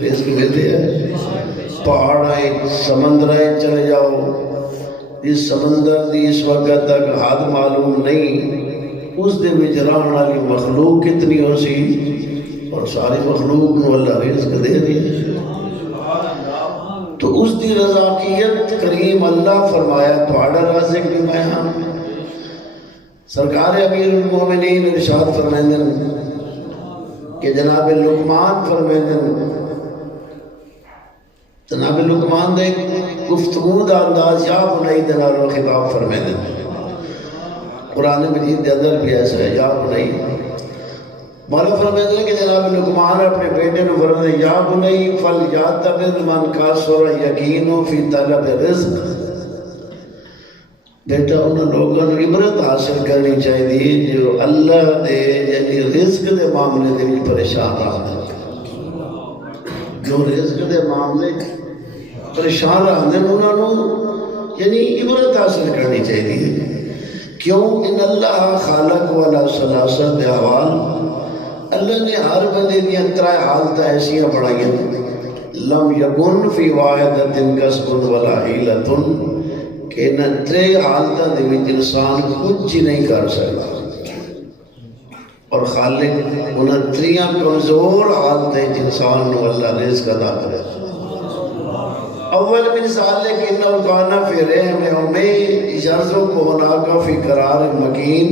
رزق ملتے ہیں. پہاڑیں سمندریں چلے جاؤ، اس سمندر دی اس وقت تک حد معلوم نہیں، اس دے وچ رہن والی مخلوق کتنی ہو سی اور ساری مخلوق نو اللہ رزق دے رہی ہے. تو اس دی رضاکیت کریم اللہ فرمایا تھوڑا رازق بھی میں ہاں. سرکار امیر المومنین ارشاد فرمائندن کہ جناب لقمان فرمائندن، جناب لقمان دے گفتگو دا انداز یا بنائی دنالو خطاب فرمائندن. قرآن مجید دے اندر بھی ایسا ہے یا بنائی. مولا فرمائندن کہ جناب لقمان اپنے بیٹے نے فرمائندن یا بنائی فلیعتبر من کثر یقینہ فی طلب رزق. بیٹا ان لوگوں نے عبرت حاصل کرنی چاہیے جو اللہ دے یعنی رزق دے معاملے دے بھی پریشان رہا ہے. جو رزق دے معاملے پریشان رہا ہے انہوں یعنی عبرت حاصل کرنی چاہیے. کیوں؟ ان اللہ خالق والا سلاست احوال، اللہ نے ہر بندے دیا ترائے حالت ایسیاں بڑھائیں. لم یکن فی واحدۃ کسب ولا حیلۃ، کہ نہ ترے حالتاں دے وچ انسان کچھ ہی نہیں کر سکتا. اور خالق انہاں تریاں کمزور حالتیں انسان نو اللہ رزق عطا کرے. اول مثال ہے کہ انہو کانا فی رحم امی یرزق ہناکا فی قرار مکین.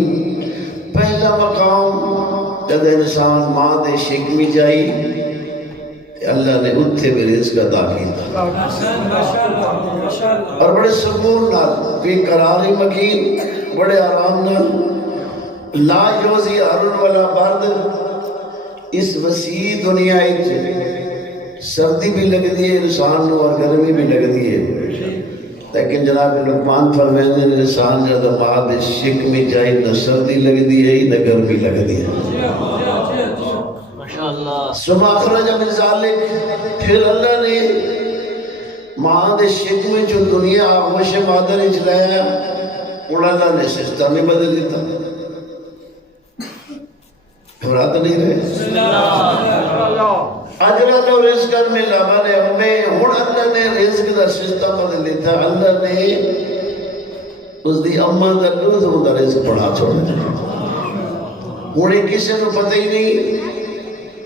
پہلا مقام جب انسان ماں دے شکمی جائی اللہ نے اتھے بھی رزق عطا کیتا اور بڑے سکون نال فی قرار مکین، بڑے آرام نال. لا یوزی ارن ولا برد، اس وسیع دنیا سردی بھی لگ دی ہے انسان نو اور گرمی بھی لگ دی ہے. لیکن جناب لقمان فرمائیں انسان جب ماں دے شکمی جائے نہ سردی لگ دی ہے نہ گرمی لگ دی ہے. ثم اخرج من ذلک، پھر اللہ نے ماں دے شکمی جو دنیا آغوش مادر اجلایا اور اللہ نے سسٹم میں بدل دیتا. گھبراتے نہیں رہے. اجر اللہ رزق میں لمن ہمیں ہن اللہ نے رزق دا سسٹم بدل دیتا. اللہ نے اس دی اماں دا دودھ دا رزق بڑھا چھوڑا. ہن کسی کو پتہ ہی نہیں،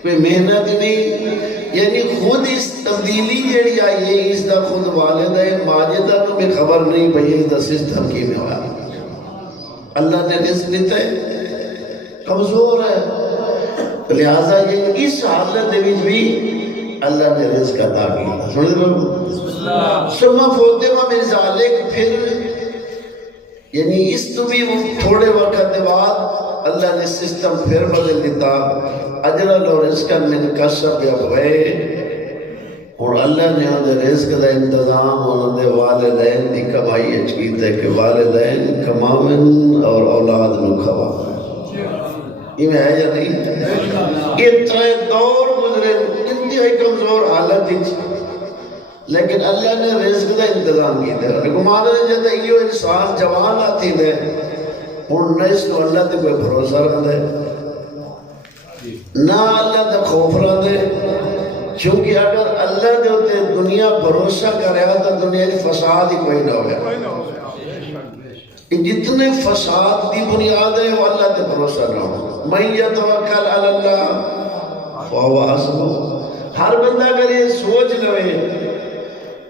کوئی محنت نہیں، یعنی خود اس تبدیلی جڑی آئی ہے اس دا خود والدہ ماجدہ کو میں خبر نہیں پئی اس دا سسٹم کی میں ہوا. اللہ نے رزق دیتا ہے، کمزور ہے، لہٰذا یہ اس حالت بھی اللہ نے رزق عطا کیا. سنیں بابو ثم فوتما من ذالک، پھر یعنی اس تو بھی تھوڑے وقت کے بعد اللہ نے سسٹم پھر بدل دیتا. اجر اللہ رزق من کسب ہوئے، اور اللہ نے ان رزق دا انتظام ان دے والدین دی کمائی اچ کیتا ہے کہ والدین کماون اور اولاد نو کھواون. یہ ہے یا نہیں؟ یہ ترے دور گزرے انتہائی کمزور حالت ہی، لیکن اللہ نے رزق دا انتظام کیتا ہے. حکومت نے جب یہ انسان جوان آتی ہے ہن نہ اس کو اللہ تے کوئی بھروسہ رہندا ہے نہ اللہ تے خوف رہندا ہے. چونکہ اگر اللہ دے اوتے دنیا بھروسہ کرے تو دنیا دی فساد ہی کوئی نہ ہویا. جتنے فساد دی بنیاد ہے وہ اللہ تے بھروسہ نہ ہو. من یتوکل علی اللہ فہو حسبہ. ہر بندہ اگر یہ سوچ لوے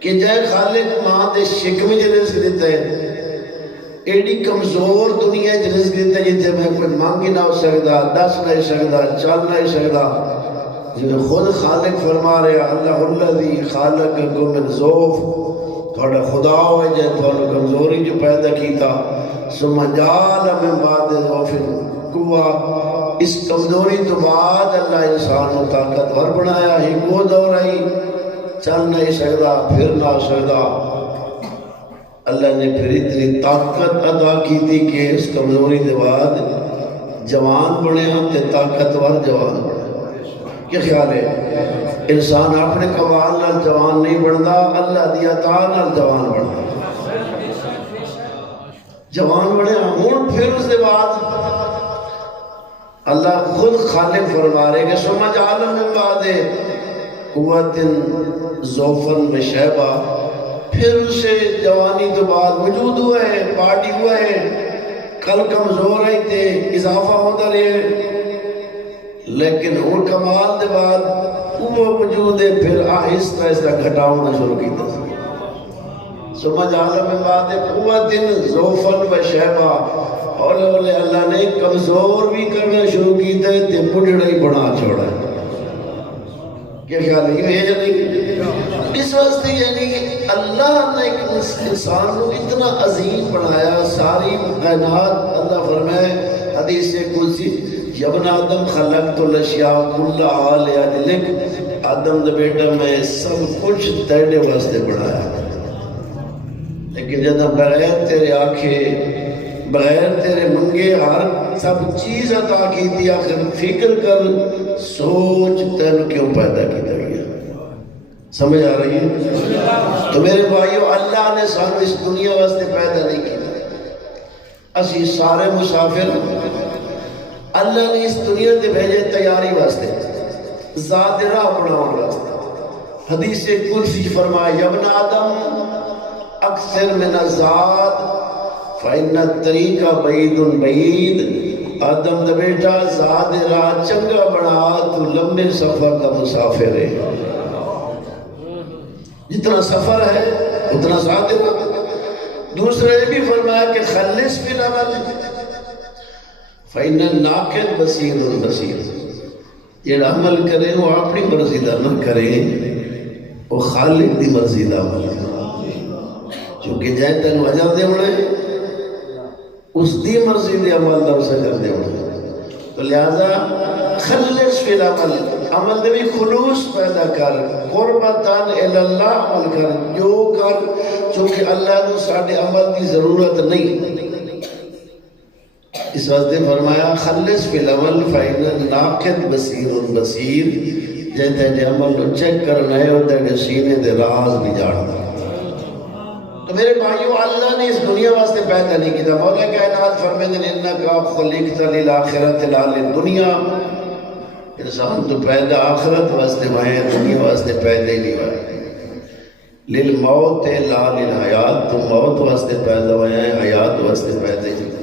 کہ جائے خالق ماں دے شکم جے رزق دیتا ہے، ایڈی کمزور دنیا جے رزق دیتا ہے جتے میں کوئی مانگ نہ ہو سکتا، دس نہیں سکتا، چل نہیں سکتا. جو خود خالق فرما رہے اللہ الذی خالقکم من ضعف، تھوڑا خدا ہوئے جائے تھوڑا کمزوری جو پیدا کیتا. ثم جعل من بعد ضعف قوہ، اس کمزوری تو بعد اللہ انسان کو طاقتور بنایا. ہی وہ دور آئی چل نہیں سکتا، پھر نہ سکتا. اللہ نے پھر اتنی طاقت عطا کی تھی کہ اس کمزوری کے بعد جوان بنے تے طاقتور جوان بنے. کیا خیال ہے؟ انسان اپنے کمال نال جوان نہیں بنتا، اللہ دی عطا نال جوان بنتا. جوان بنے ہوں پھر اس کے بعد اللہ خود خالق فرما رہے کہ ثم جعل من بعد قوت ضعفا وشیبہ، پھر اسے جوانی تو بعد وجود ہوا ہے، پارٹی ہوا ہے. کل کمزور آئی تھے، اذا اضافہ ہوتا رہے، لیکن ان کمال دے بعد وہ وجود ہے پھر آہستہ آہستہ گھٹاؤنا شروع کیتا سمجھ عالم بعد قوت ذوفن و شیبہ اور اللہ نے کمزور بھی کرنا شروع کیتا ہے تے بڑھڑا ہی بنا چھوڑا ہے. کیا خیال ہے یہ نہیں؟ اس واسطے یعنی اللہ نے انسان کو اتنا عظیم بنایا. ساری کائنات اللہ فرمائے حدیث قدسی ابن آدم خلقت الاشیاء کلھا لأجلک، آدم دے بیٹا میں سب کچھ تیرے واسطے بنایا، لیکن جب بغیر تیرے آنکھیں بغیر تیرے منگے ہر سب چیز عطا کی تھی، آخر فکر کر سوچ تین کیوں پیدا کی گیا. سمجھ آ رہی ہے؟ تو میرے بھائیو اللہ نے سانو اس دنیا واسطے پیدا نہیں کیا، اسی سارے مسافر. اللہ نے اس دنیا تے بھیجے تیاری واسطے، ذات راہ بناؤن واسطے. حدیث قدسی فرمایا یا ابن آدم اکثر من الذات فإن الطریق بعید بعید، آدم دا بیٹا ذات راہ چنگا بنا تو لمبے سفر دا مسافر ہے. جتنا سفر ہے اتنا ذات راہ. دوسرے نے بھی فرمایا کہ خلص فی العمل فإن الناقد بصیر البصیر، یہ عمل کرے وہ اپنی مرضی دا نہ کرے، وہ خالق دی مرضی دا عمل کرے. چونکہ جائے تین وجہ دے ہونے اس دی مرضی دی عمل دا اسے کر دے ہونے. تو لہذا خلص فی العمل، عمل دے بھی خلوص پیدا کر، قربتاً اللہ عمل کر، جو کر چونکہ اللہ نے ساڑھے عمل دی ضرورت نہیں. اس واسطے فرمایا خلص فی العمل فإن الناقد بصیر البصیر، جہتے ہیں عمل کو چیک کرنا ہے ہوتا ہے کہ سینے دے راز بھی جاننا. تو میرے بھائیو اللہ نے اس دنیا واسطے پیدا نہیں کیا. مولا کائنات فرمائے انکا خلقت للآخرۃ لا للدنیا، انسان تو پیدا آخرت واسطے ہوئے، دنیا واسطے پیدا ہی نہیں ہوئے. للموت لا للحیات، تو موت واسطے پیدا ہوئے ہیں، حیات واسطے پیدا ہی نہیں.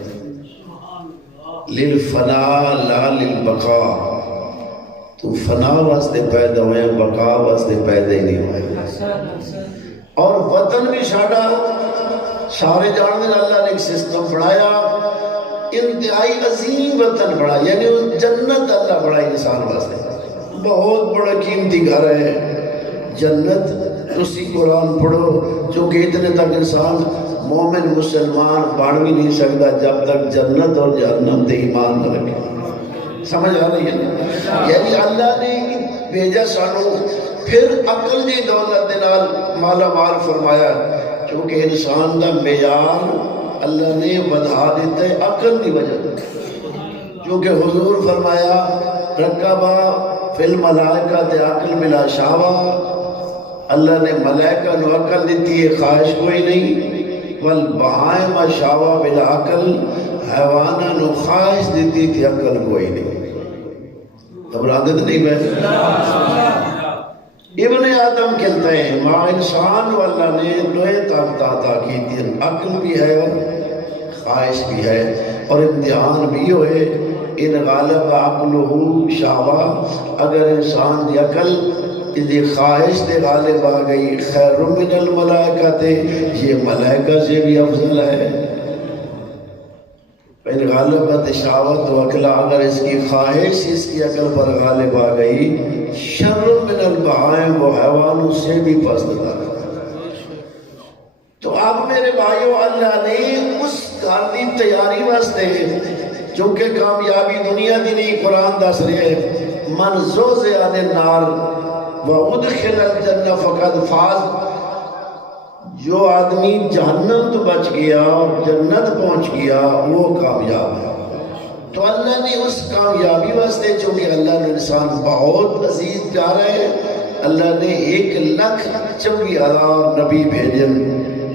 للفنا لا للبقاء، تو فنا واسطے پیدا ہوئے ہیں، بقا واسطے پیدا ہی نہیں ہوئے. اور وطن بھی شاڑا سارے جاننے اللہ نے ایک سسٹم بڑھایا، انتہائی عظیم وطن بڑھا، یعنی اس جنت اللہ بڑھائی انسان واسطے. بہت بڑا قیمتی گھر ہے جنت. اسی قرآن پڑھو چونکہ اتنے تک انسان مومن مسلمان بڑھ بھی نہیں سکتا جب تک جنت اور جہنم تے ایمان نہ رکھے. سمجھ آ رہی ہے نا؟ یعنی اللہ نے بھیجا سانو، پھر عقل دی دولت دے نال مالا مال فرمایا، کیونکہ انسان دا معیار اللہ نے بڑھا دیتا ہے عقل دی وجہ. کیونکہ حضور فرمایا رکبہ فی الملائکہ تے عقل بلا شاوا، اللہ نے ملائکہ نو عقل دیتی ہے، خواہش کوئی نہیں. والبہائم شاوا بلا عقل، حیوانہ نو خواہش دیتی تھی عقل کوئی نہیں. گھبرادت نہیں بیٹھ. ابن آدم کہتے ہیں ماں انسان واللہ نے دوئے طاقت عطا کی تھی، عقل بھی ہے اور خواہش بھی ہے، اور امتحان بھی ہوئے. ان غالب عقلہ شاوا، اگر انسان دی عقل یہ خواہش دے غالب آ گئی، خیر من الملائکہ تے، یہ ملائکہ سے بھی افضل ہے. ان غالبت شاوت و عقلہ، اگر اس کی خواہش اس کی عقل پر غالب آ گئی، شر من البہائم، وہ حیوانوں سے بھی پست تھا. تو اب میرے بھائیو اللہ نے اس گھر دی تیاری واسطے، چونکہ کامیابی دنیا دی نہیں، قرآن دس رہے من زحزح عن النار وَأُدْخِلَ الْجَنَّةَ فَقَدْ فَازَ، جو آدمی جہنم تو بچ گیا اور جنت پہنچ گیا وہ کامیاب ہے. تو اللہ نے اس کامیابی واسطے، چونکہ اللہ نے انسان بہت عزیز پیارا ہے، اللہ نے 1,24,000 نبی بھیجن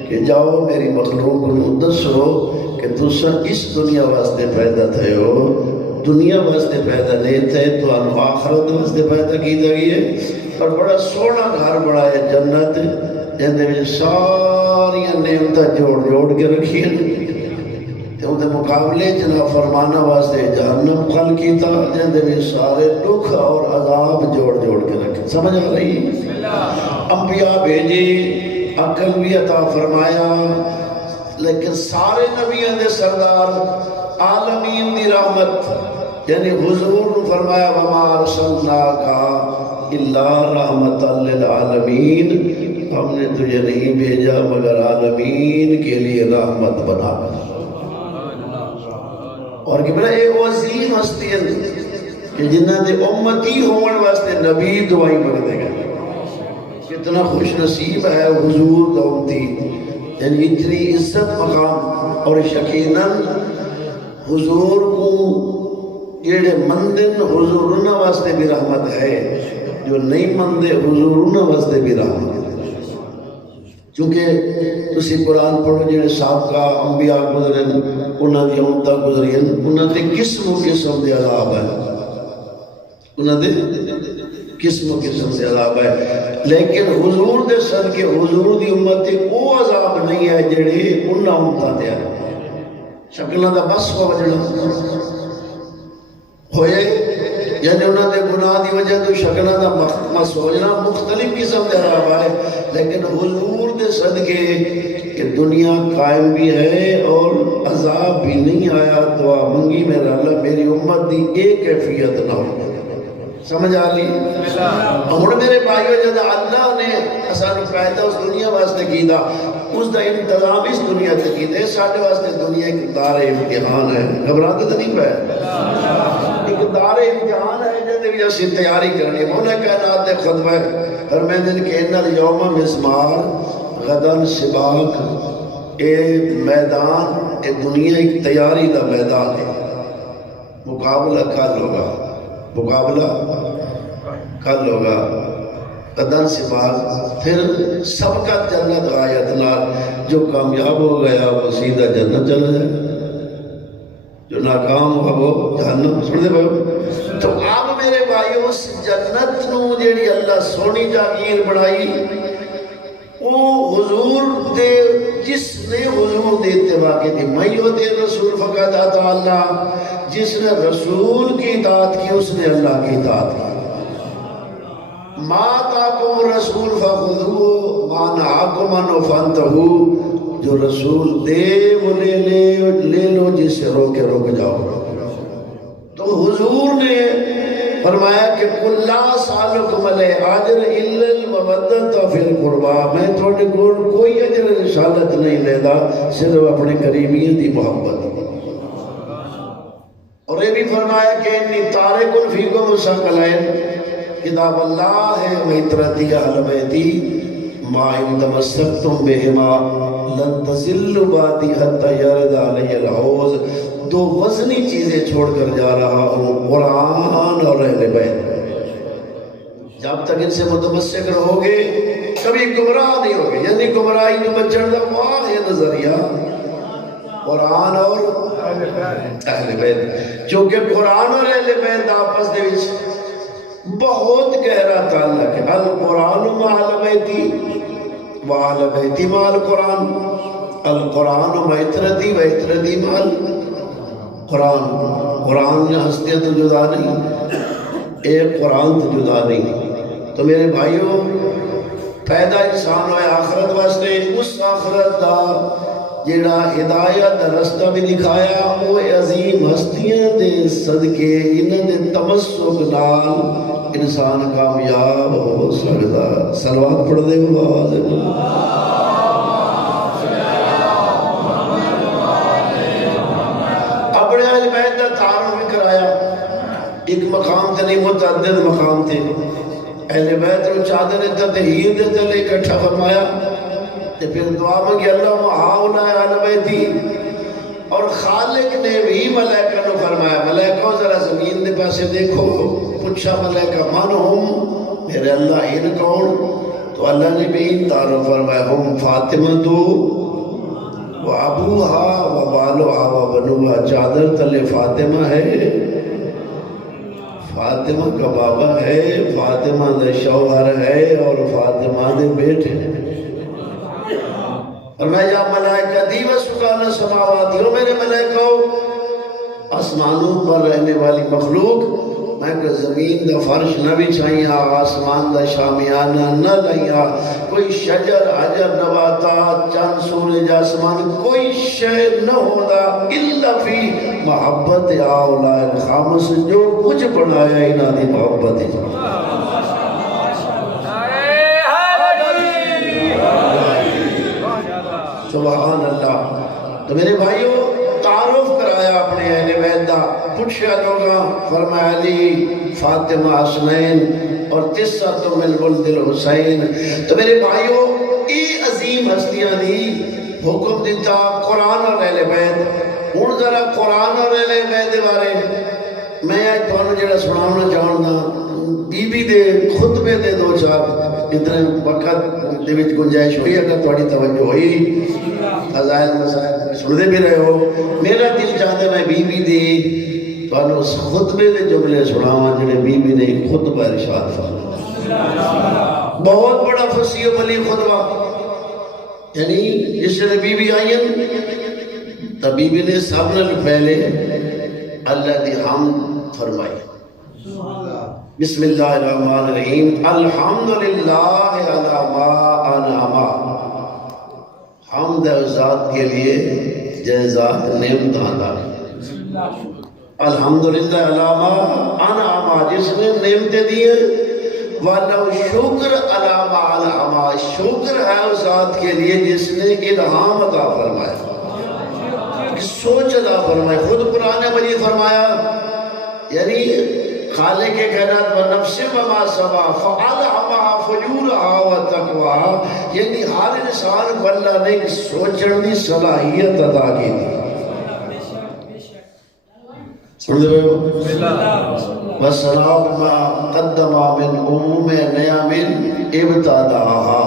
کہ جاؤ میری مخلوق کو دسو کہ تساں اس دنیا واسطے پیدا تھے ہو، دنیا واسطے پیدا نہیں تھے، تو آخرت واسطے پیدا کی گئی ہے. اور بڑا سونا گھر بڑا ہے جنت، جن میں ساری نعمتیں جوڑ جوڑ کے رکھی ہیں. تے اون دے مقابلے جنا فرمانا واسطے جہنم خلق کیتا جن دے وچ سارے دکھ اور عذاب جوڑ جوڑ کے رکھے. سمجھ آ رہی؟ انبیاء بھیجے، عقل بھی عطا فرمایا، لیکن سارے نبیوں دے سردار عالمین دی رحمت یعنی حضور نے فرمایا وما ارسلناک الا رحمت للعالمین، ہم نے تجھے نہیں بھیجا مگر عالمین کے لیے رحمت بنا کر. اور کہ میرا ایک عظیم ہستی ہے کہ جنہ دے امتی ہون واسطے نبی دعائی مانگتے گئے. کتنا خوش نصیب ہے حضور دا امتی، یعنی اتنی عزت مقام. اور یقیناً حضور کو جیڑے مندن حضور انہاں واسطے بھی رحمت ہے، جو نہیں مندے حضور انہاں واسطے بھی رحمت ہے. کیونکہ تسی قرآن پڑھو جیڑے سابقہ انبیاء گزرن، انہاں دی امتاں گزرین، انہاں دے قسم و قسم دے عذاب ہے، انہاں دے قسم و قسم دے عذاب ہے. لیکن حضور دے صدقے حضور دی امت تے او عذاب نہیں ہے جڑے انہاں امتاں دے آئے. شکلہ دا بس ہو وجڑا ہوئے، یعنی انہاں دے گناہ دی وجہ تو شکلہ دا مس ہو جنا مختلف قسم دے عذاب آئے. لیکن حضور دے صدقے کہ دنیا قائم بھی ہے اور عذاب بھی نہیں آیا. دعا منگی میرا اللہ میری امت دی ایک کیفیت نہ ہو. سمجھ آ لی؟ اور میرے بھائیو جب اللہ نے اسانو پیدا اس دنیا واسطے کیتا، اس دا انتظام اس دنیا تے کیتا. ساڈے واسطے دنیا ایک دار امتحان ہے. گھبراتے تو نہیں پے، ایک دار امتحان ہے جے وچ اسی تیاری کرنی. مولا کائنات دے خطبہ فرماندے کہ ان الیوم مسمار غدن سباق، اے میدان اے دنیا ایک تیاری دا میدان ہے. مقابلہ کل ہوگا، مقابلہ کل ہوگا. قدر سے بعد پھر سبقت جنت غایت نال، جو کامیاب ہو گیا وہ سیدھا جنت چلا جائے، جو ناکام ہوا وہ جہنم. سن دے بھائی، تو اب میرے بھائیو اس جنت نو جیڑی اللہ سونی جاگیر بنائی، وہ حضور دے جس نے حضور دے اتباع کی تھی. میں دے رسول فقط اطاع اللہ، جس نے رسول کی اطاعت کی اس نے اللہ کی اطاعت کی. ما آتاکم رسول فخذوہ ما نہاکم عنہ فانتہوا، جو رسول دے وہ لے لو، جس سے روکے روک جاؤ. تو حضور نے فرمایا کہ قل لا اسألکم علیہ اجر الا المودۃ فی القربى، میں تھوڑے کو کوئی اجر رسالت نہیں لیتا صرف اپنے قریبیوں دی محبت. اور یہ بھی فرمایا کہ انی تارک فیکم ثقلین، کتاب اللہ ہے وعترتی اہل بیتی، ما ان تمسکتم بہما لن تضلوا بعدی حتی یرد علی الحوض. دو وزنی چیزیں چھوڑ کر جا رہا ہوں، قرآن اور اہل بیت. جب تک ان سے متمسک رہو گے کبھی گمراہ نہیں ہوگے. یعنی گمراہی تو بچن دا واحد نظریہ قرآن اور اہل بیت. چونکہ قرآن اور اہل بیت آپس دے وچ بہت گہرا تعلق ہے. القرآن مع اہل بیتی و اہل بیتی مع القرآن، القرآن وعترتی وعترتی مع قرآن. قرآن نے ہستیاں تو جدا نہیں، ایک قرآن تو جدا نہیں. تو میرے بھائیوں، پیدا انسان ہوئے آخرت واسطے، اس آخرت دا جیڑا ہدایت دا رستہ بھی دکھایا، وہ عظیم ہستیاں دے صدقے انہاں دے تمسک نال انسان کامیاب ہو سکتا. صلوات پڑھ دے وہ آواز ہے. ایک مقام تے نہیں متعدد مقام تھے. اہل بیت رو چادر تطہیر دے تلے اکٹھا فرمایا تے پھر دعا مانگی اللہ ہاؤلا اہل بیتی. اور خالق نے بھی ملائکہ نے فرمایا ملائکہ ذرا زمین دے پاسے دیکھو. پوچھا ملائکہ من ہم، میرے اللہ ان کون؟ تو اللہ نے بھی تعارف فرمایا ہم فاطمہ تو و ابوہا و بالوہا و بنوہا. چادر تلے فاطمہ ہے، فاطمہ کا بابا ہے، فاطمہ دے شوہر ہے اور فاطمہ دے بیٹے. اور میں یا ملائکہ دی و سکان سماوات ہو میرے ملائکہ آسمانوں پر رہنے والی مخلوق میں کہ زمین دا فرش نہ بچھائیاں آسمان دا شامیانہ نہ لائیاں کوئی شجر حجر نباتات چاند سورج آسمان کوئی شے نہ ہوتا الا فی محبت اولا الخامس جو کچھ بڑھایا انہاں دی محبت ہے سبحان اللہ. تو میرے بھائیوں تعارف کرایا اپنے اہل بیت دا پوچھا لوگاں فرمایا علی فاطمہ حسنین اور تسعۃ من ولد الحسین. تو میرے بھائیوں ای عظیم ہستیاں دی حکم دیتا قرآن اور اہل بیت. ہن ذرا قرآن اور اہل بیت دے بارے میں آج تھانوں جڑا سناونا چاہندا بی بی دے خطبے دے دو چار اتنے وقت دے وچ گنجائش ہوئی اگر تھوڑی توجہ ہوئی فضائل مسائل سنتے بھی رہے ہو. میرا دل چاہتا ہے میں بی بی دے تھانوں اس خطبے دے جملے سناواں جڑے بی بی نے خطبہ ارشاد فرمایا. بہت بڑا فصیح و بلیغ خطبہ. یعنی جس نے بی بی آئین تو بی بی نے سب نے پہلے اللہ دی حمد فرمائی. بسم اللہ الرحمن الرحیم الحمدللہ علی ما انعم. حمد ہے اس ذات کے لیے جے ذات نعمت عطا کی. الحمدللہ علی ما انعم جس نے نعمتیں دی ہیں وَلَوْ شکر علی ما انعم شکر ہے اس ذات کے لیے جس نے الہام عطا فرمایا سوچ عطا فرمایا. خود قرآن مجید فرمایا یعنی خالق کائنات و نفس وما سوا فعلہما فجورہا و تقویٰ یعنی ہر انسان کو اللہ نے ایک سوچن دی صلاحیت عطا کی تھی. سن دے ہو وَسَلَامُ مَا قَدَّمَا مِنْ عُمُومِ نِعَمٍ ابْتَدَاهَا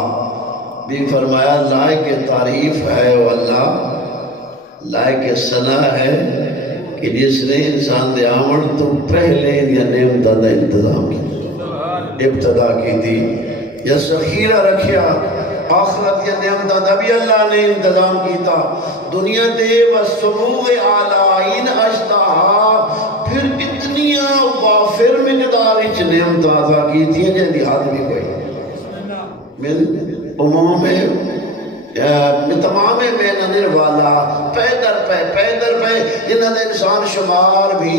بھی فرمایا لائق تعریف ہے واللہ لائق ثنا ہے کہ جس نے انسان دے آمن تو پہلے یا نعمتہ دا انتظام کی ابتدا کی تھی یا سخیرہ رکھیا آخرت یا نعمتہ دا بھی اللہ نے انتظام کی تھا. دنیا دے وَسُمُوِ عَلَائِنْ اَشْتَہَا پھر اتنیاں وافر مقدار اچ نعمتہ دا کی تھی جن دی حد بھی کوئی من عموم میں تمام مینن والا پیدر پہ جنہاں دے انسان شمار بھی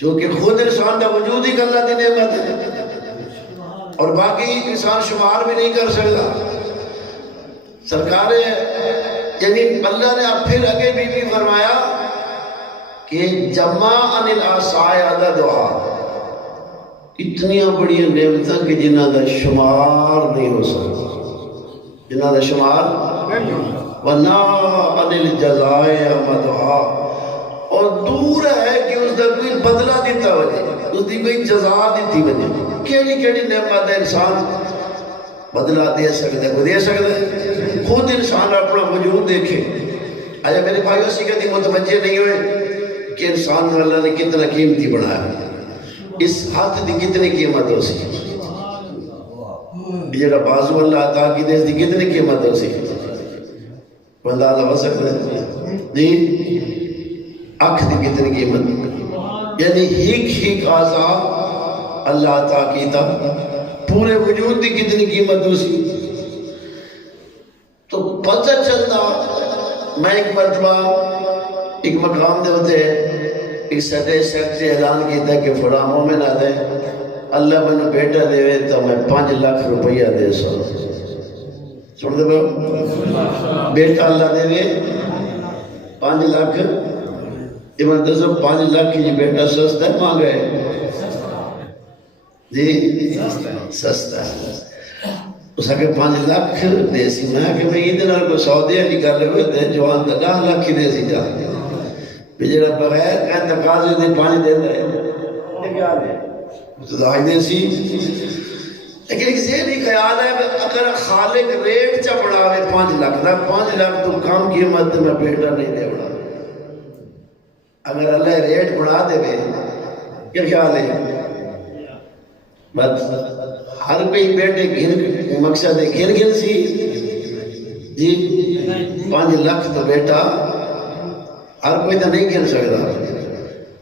چونکہ خود انسان دا وجود ہی اللہ دی نعمت ہے اور باقی انسان شمار بھی نہیں کر سکتا. سرکار یعنی اللہ نے اب پھر آگے بھی فرمایا کہ جمع عن العصائے عددہا اتنیاں بڑی نعمتاں کہ جنہاں دا شمار نہیں ہو سکتا جنہاں دا شمار وَنَا عَنِ الْجَزَائِ عَمَدُهَا اور دور ہے کہ اس دا کوئی بدلہ دیتا وجہ اس دی کوئی جزا دیتی وجہ. کیڑی نعمت انسان بدلہ دے سکتا ہے کوئی دے سکتا ہے. خود انسان اپنا وجود دیکھے. آیا میرے بھائیوں سے کہتی متوجہ نہیں ہوئے کہ انسان کو اللہ نے کتنا قیمتی بنایا اس ہاتھ دی کتنی قیمت ہو سی جڑا بازو اللہ عطا کی دے اس دی کتنی قیمت ہو سی اندازہ ہو سکتا ہے جی اکھ دی کتنی قیمت یعنی ہیک آزا اللہ عطا کیتا پورے وجود دی کتنی قیمت ہو سی. تو پتہ چلتا میں ایک مرتبہ ایک مقام دے ہوتے ایک سیکٹری اعلان کیتا کہ فلاں مومن آ دے اللہ میں نے بیٹا دے وے تو میں 5 لاکھ روپیہ دے سو. سن دے بھائی بیٹا اللہ دے وے 5 لاکھ یہ میں دسو 5 لاکھ کی بیٹا سستا ہے مانگا ہے جی سستا ہے. اس آگے 5 لاکھ دے سی میں کہ میں ادھر کو سعودیہ نہیں کر لے ہوئے جوان تا 10 لاکھ کی دے سی جا بجڑا بغیر کہ تقاضے دے 5 دے دے یہ کیا دے تو دائی دے سی. لیکن ایک ذہنی خیال ہے اگر خالق ریٹ چا بڑھاوے 5 لاکھ 5 لاکھ تو کم قیمت میں بیٹا نہیں دے بڑھا. اگر اللہ ریٹ بڑھا دے بے کیا خیال ہے بس ہر کوئی بیٹے گھن مقصد ہے گھن سی جی 5 لاکھ تو بیٹا ہر کوئی تو نہیں کر سکتا،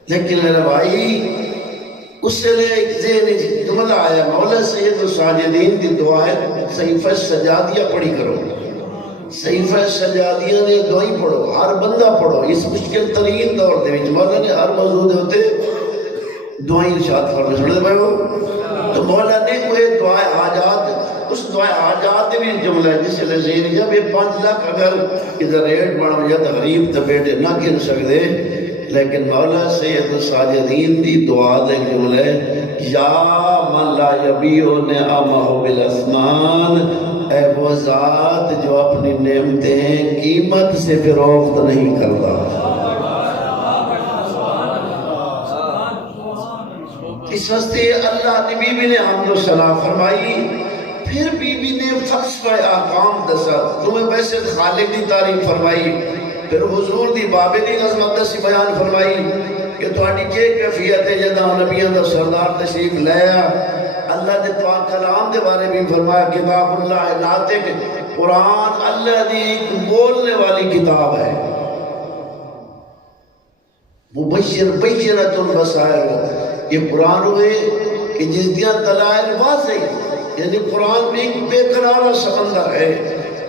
لیکن میرا بھائی اس سے لے ایک ذہن جملہ آیا، مولا سید الساجدین دی دعا ہے صحیفہ سجادیہ پڑھی کرو، صحیفہ سجادیہ نے دعائیں پڑھو، ہر بندہ پڑھو اس مشکل ترین دور دے وچ مولا نے ہر موضوع دے ہوتے دعائیں ارشاد فرمائے، سن دے بھائی ہو تو مولا نے کوئی دعائیں حاجات، اس دعائیں حاجات دے بھی جملہ ہے جس سے ذہن جب یہ 5 لاکھ اگر ادھر ریٹ بڑھ یا غریب تے بیٹے نہ گن سکتے، لیکن مولا سید الساجدین دی دعا دے جملہ ہے یا من لا یبیع نعمہ بالاسمان، اے وہ ذات جو اپنی نعمتیں قیمت سے فروخت نہیں کرتا۔ اس واسطے اللہ نے بی بی نے حمد و ثنا فرمائی، پھر بی بی نے فلسفہ احکام دسا، تمہیں ویسے خالق دی تعریف فرمائی، پھر حضور دی بابے دی عظمت دسی بیان فرمائی کہ تہاڈی کے کیفیت ہے جداں نبیاں دا سردار تشریف لیا، اللہ دے پاک کلام دے بارے بھی فرمایا کتاب اللہ ناطق، قرآن اللہ دی بولنے والی کتاب ہے، مبشر بشرۃ بصائر، یہ قرآن ہوئے کہ جس دیاں دلائل واضح، یعنی قرآن بھی ایک بے قرار سمندر ہے،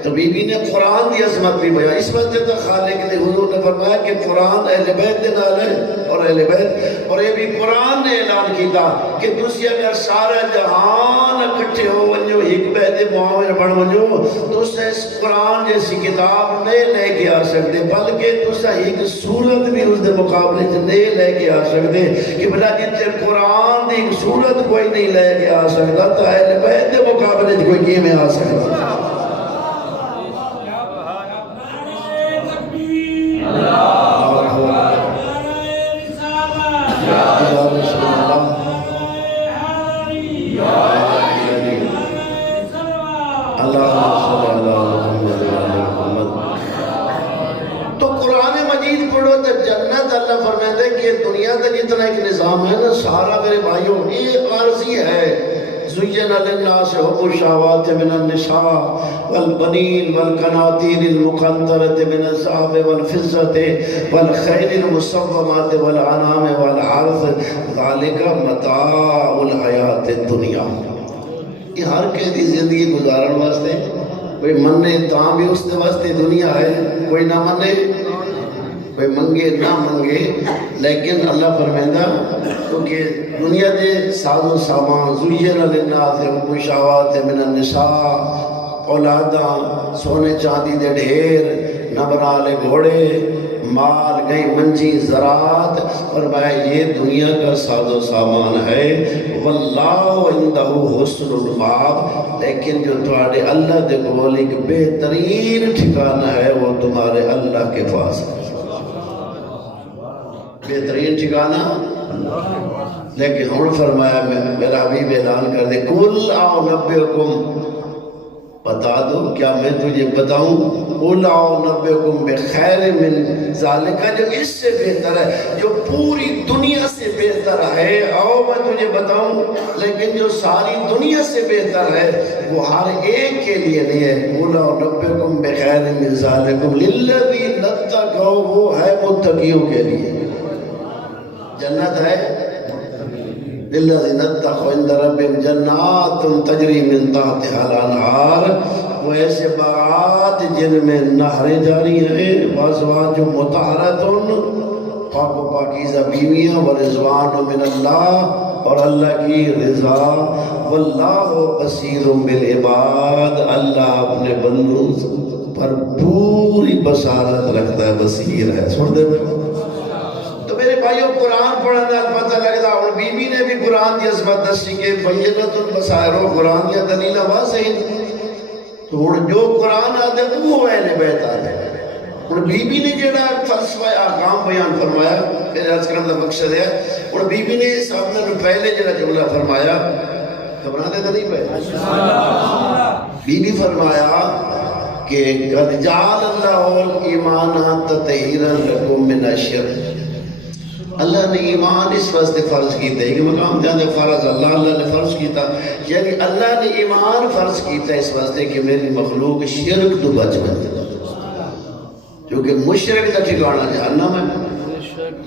تو بی بی نے قرآن دی عظمت بھی بیان، اس وقت تو خالق نے حضور نے فرمایا کہ قرآن اہل بیت دے نال ہے اور اہل بیت، اور یہ بھی قرآن نے اعلان کیتا کہ تسی اگر سارا جہان اکٹھے ہو ونجو ایک بیت معاون بن ونجو تو اس قرآن جیسی کتاب نہیں لے کے آ سکتے، بلکہ تسا ایک سورت بھی اس دے مقابلے سے نہیں لے کے آ سکتے کہ بلا جتنے قرآن دی ایک سورت کوئی نہیں لے کے آ سکتا تو اہل بیت دے مقابلے سے کوئی کیمیں آ سکتا۔ تو قرآن مجید پڑھو تو جنت اللہ فرمائے کہ دنیا کا جتنا ایک نظام ہے نا سارا میرے بھائیوں یہ عارضی ہے، زُيِّنَ لِلنَّاسِ حُبُّ الشَّهَوَاتِ مِنَ النِّسَاءِ وَالْبَنِينَ وَالْقَنَاطِيرِ الْمُقَنطَرَةِ مِنَ الذَّهَبِ وَالْفِضَّةِ وَالْخَيْلِ الْمُسَوَّمَةِ وَالْأَنْعَامِ وَالْحَرْثِ ذَلِكَ مَتَاعُ الْحَيَاةِ الدُّنْيَا، یہ ہر کسی دی زندگی گزارن واسطے، کوئی منے تاں بھی اس دے واسطے دنیا ہے، کوئی نہ منے کوئی منگے نہ منگے، لیکن اللہ فرمائندہ کیونکہ دنیا دے ساز و سامان زُيِّنَ لِلنَّاسِ حُبُّ الشَّهَوَاتِ مِنَ النِّسَاءِ، اولاداں سونے چاندی دے ڈھیر، نبرالے گھوڑے، مال گئی منجی زراعت، فرمایا یہ دنیا کا ساز و سامان ہے، واللہ عندہ حسن المآب، لیکن جو تمہارے اللہ دے کول ایک بہترین ٹھکانہ ہے وہ تمہارے اللہ کے پاس ہے، بہترین ٹھکانہ۔ لیکن ہم نے فرمایا میرا حبیب اعلان کر دے قُلْ أَعُنَبِّئُكُمْ، بتا دو کیا میں تجھے بتاؤں، قُلْ أَعُنَبِّئُكُمْ بِخَيْرٍ مِّن ذَلِكَ، جو اس سے بہتر ہے، جو پوری دنیا سے بہتر ہے، آؤ میں تجھے بتاؤں، لیکن جو ساری دنیا سے بہتر ہے وہ ہر ایک کے لیے نہیں ہے، قُلْ أَعُنَبِّئُكُمْ بِخَيْرٍ مِّن ذَلِكُمْ لِلَّذِينَ اتَّقَوْا، وہ ہے متقیوں کے لیے، جنت ہے لِلَّذِينَ اتَّقَوْا عِندَ رَبِّهِمْ جَنَّاتٌ تَجْرِي مِن تَحْتِهَا الْأَنْهَارُ، وہ ایسے باغات جن میں نہریں جاری ہیں، وَأَزْوَاجٌ مُطَہَّرَةٌ، پاک و پاکیزہ بیویاں، وَرِضْوَانٌ مِّنَ اللَّهِ، اور اللہ کی رضا، وَاللَّهُ بَصِيرٌ بِالْعِبَادِ، اللہ اپنے بندوں پر پوری بصارت رکھتا ہے، بصیر ہے، سن دے میں تو میرے بھائیوں قرآن پڑھنا پتہ لگتا، اور بی بی نے بھی قرآن کی عظمت دسی کہ بینۃ البصائر، قرآن کی دلیل واضح، تو جو قرآن آدھے وہ اہل بیت آدھے، اور بی بی نے جڑا فلسفہ احکام بیان فرمایا، میرے عرض کرنے کا مقصد ہے، اور بی بی نے سامنے پہلے جڑا جملہ فرمایا، گھبرانے کا نہیں پہلے، بی بی فرمایا کہ قد جعل اللہ الایمان تطہیرا لکم من الشرک، اللہ نے ایمان اس واسطے فرض کیتا ہے کہ مقام جاندے فرض اللہ نے فرض کیتا، یعنی اللہ نے ایمان فرض کیتا ہے اس واسطے کہ میری مخلوق شرک تو بچ بندے، کیونکہ مشرک کا ٹھکانہ جہنم ہے،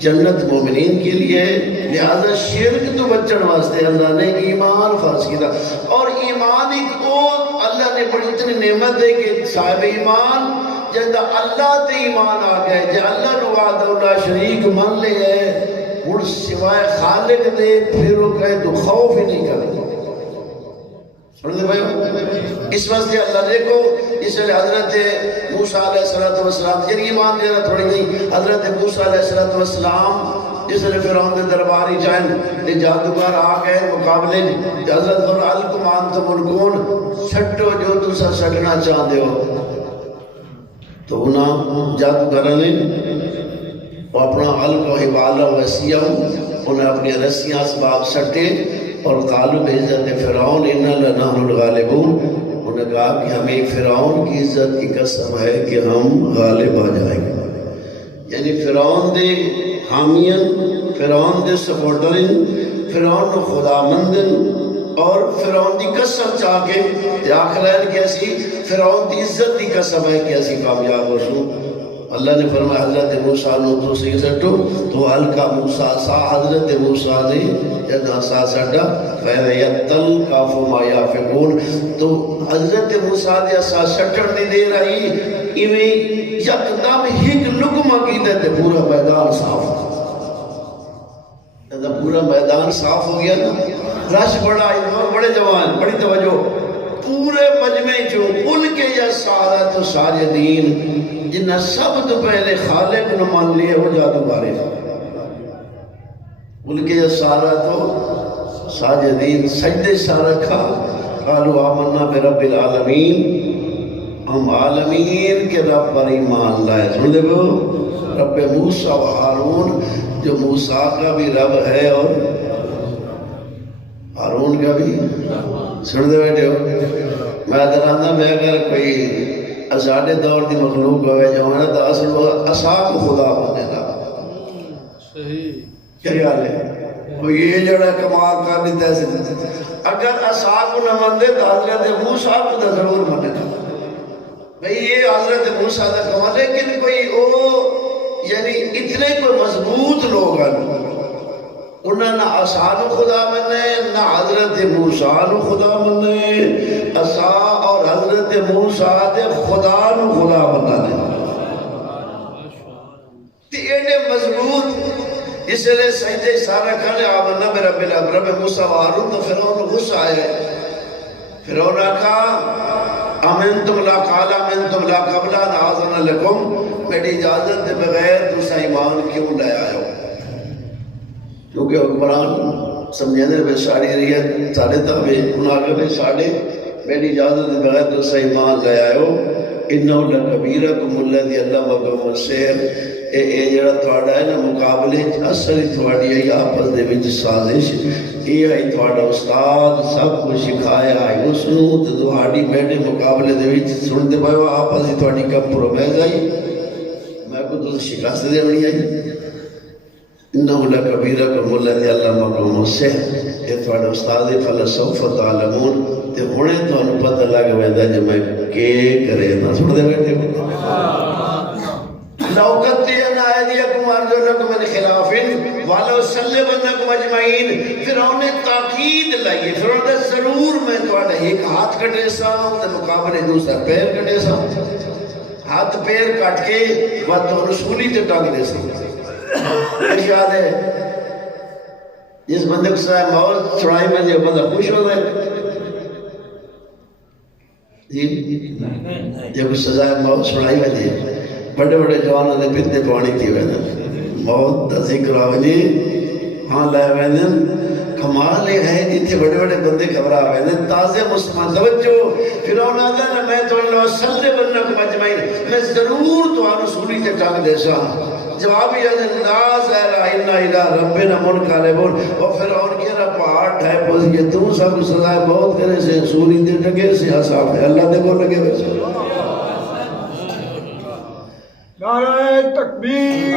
جنت مومنین کے لیے ہے، لہذا شرک تو بچن واسطے اللہ نے ایمان فرض کیتا۔ اور ایمان ایک اور اللہ نے بڑی اتنی نعمت ہے کہ صاحب ایمان جہاں اللہ تے ایمان آ گئے، جہاں اللہ نو وحدہ لا شریک من لے ہے، ہن سوائے خالق دے پھر وہ کہے تو خوف ہی نہیں کرے۔ سمجھتے بھائی اس واسطے اللہ دیکھو اس لیے حضرت موسیٰ علیہ السلام یعنی ایمان دینا تھوڑی نہیں، حضرت موسیٰ علیہ السلام جس نے فرعون دے درباری چاہیں تے جادوگر آ گئے مقابلے حضرت فرمایا الکم انتم ملکون، سٹو جو تسا سٹنا چاہتے ہو۔ تو انہاں جادوگراں نے اپنا حلق و حبال و وسیع انہیں اپنی رسیاں اسباب سٹے اور قالوا بعزت فرعون انا لنحن الغالبون، انہوں نے کہا کہ ہمیں فرعون کی عزت کی قسم ہے کہ ہم غالب آ جائیں گے، یعنی فرعون دے حامیاں، فرعون دے سپورٹرین، فرعون نو خدا مندن اور فرعون دی قسم چاہ کے تے آخرین کہ اسی فرعون دی عزت دی قسم ہے کہ اسی کامیاب ہو سوں۔ اللہ نے فرمایا حضرت موسیٰ نو تو سے سٹو، تو ہلکا موسیٰ سا حضرت موسیٰ نے جب سا سٹا فَيَتَّلْ كَافُ مَا يَافِقُونَ، تو حضرت موسیٰ دے سا سٹر نہیں دے رہی، ایویں یکدم ہک لکمہ کی تے پورا میدان صاف ہو، پورا میدان صاف ہو گیا نا، رش بڑا آئی، بڑے جوان، بڑی توجہ، پورے مجمع جو ان کے یا سارا تو ساجدین جنہ سب تو پہلے خالق نہ مان لیے وہ جادو بارے، ان کے یا سارا تو ساجدین سجدے سارا کھا، قالوا آمنا برب العالمین، ہم عالمین کے رب پر ایمان لائے۔ سن دے بھو رب موسیٰ و ہارون، جو موسیٰ کا بھی رب ہے اور ہارون کا بھی، سن دے بیٹھے ہو۔ میں درانا میں اگر کوئی اساڑے دور دی مخلوق ہوئے جو ہمارا تو اصل وہ اصحاب خدا بنے گا، کیا خیال ہے؟ وہ یہ جڑا کمال کر لیتا ہے، اگر اصحاب نہ مندے تو حضرت موسیٰ کو تو ضرور منے گا بھئی یہ حضرت موسیٰ دا کمال، لیکن کوئی او یعنی اتنے کوئی مضبوط لوگ ہیں، انہوں نے آسان خدا منے نہ حضرت موسیٰ نو خدا منے، عصا اور حضرت موسیٰ دے خدا نو خدا منے تی ایڈے مضبوط، اس لئے سجدے سارا کھانے آمنا برب العالمین، رب موسیٰ و ہارون، تو فرعون غصہ آئے، فرعون کہا آمنتم لا قال آمنتم لا قبل ان آذن لکم، میری اجازت دے بغیر دوسرا ایمان کیوں لے آئے ہو؟ کیونکہ حکمران سمجھنے میں ساڑی رہی ہے ساڑے تابے انہاں میں ساڑے میری اجازت دے بغیر دوسرا ایمان لے آئے ہو، انہو لکبیرکم الذی علمکم السحر، اے جڑا تھوڑا ہے نا مقابلے اثر تھوڑی ہے آپس دے وچ سازش، یہ ہے تھوڑا استاد سب کو سکھایا ہے اس نو تے تھوڑی میرے مقابلے دے وچ سن دے پاؤ آپس تھوڑی کمپرومائز آئی، میں کو تو شکست دے بنی آئی، انہو لکبیرکم الذی علمکم السحر، یہ تھوڑا استاد فلسوف تعلمون، تے ہونے تو انہوں پتہ لگ ویندہ جو میں کے کرے نا، سن دے بیٹھے لَوْقَتِّيَنَا أَيْدِيَكُمْ وَأَرْجُلَكُمْ مِنْ خِلَافٍ وَلَأُصَلِّبَنَّكُمْ أَجْمَعِينَ، فرعون نے تاکید لگی، فرعون نے ضرور میں تھوڑا ایک ہاتھ کٹے سا تے مقابلے دوسرا پیر کٹے سا، ہاتھ پیر کٹ کے وہ تو رسولی تے ٹانگ دے سا۔ خیال ہے جس بندے کو سزائے موت چھڑائی میں جو بندہ خوش ہو گئے، جب کوئی سزائے موت چھڑائی میں دے بڑے بڑے جوانوں نے پیتے پانی تھی ویدن موت دا ذکر آوے ہاں لائے ویدن کمال ہے جتھے بڑے بڑے بندے خبرہ ویدن تازے مسلمان توجہ فرعون آدھا نا میں تو اللہ صلی بنکم اجمعین، میں ضرور تو آنو سولی تے ٹانگ دے سا، جواب یہ لا زہرہ انا الہ ربنا منقلبون، اور فرعون کی رب پہاڑ ڈھائے پوزی یہ تو سب سزائے بہت کرے سے سولی تے ٹکے سے حساب ہے اللہ دے کو لگے ویسے نعرہ تکبیر،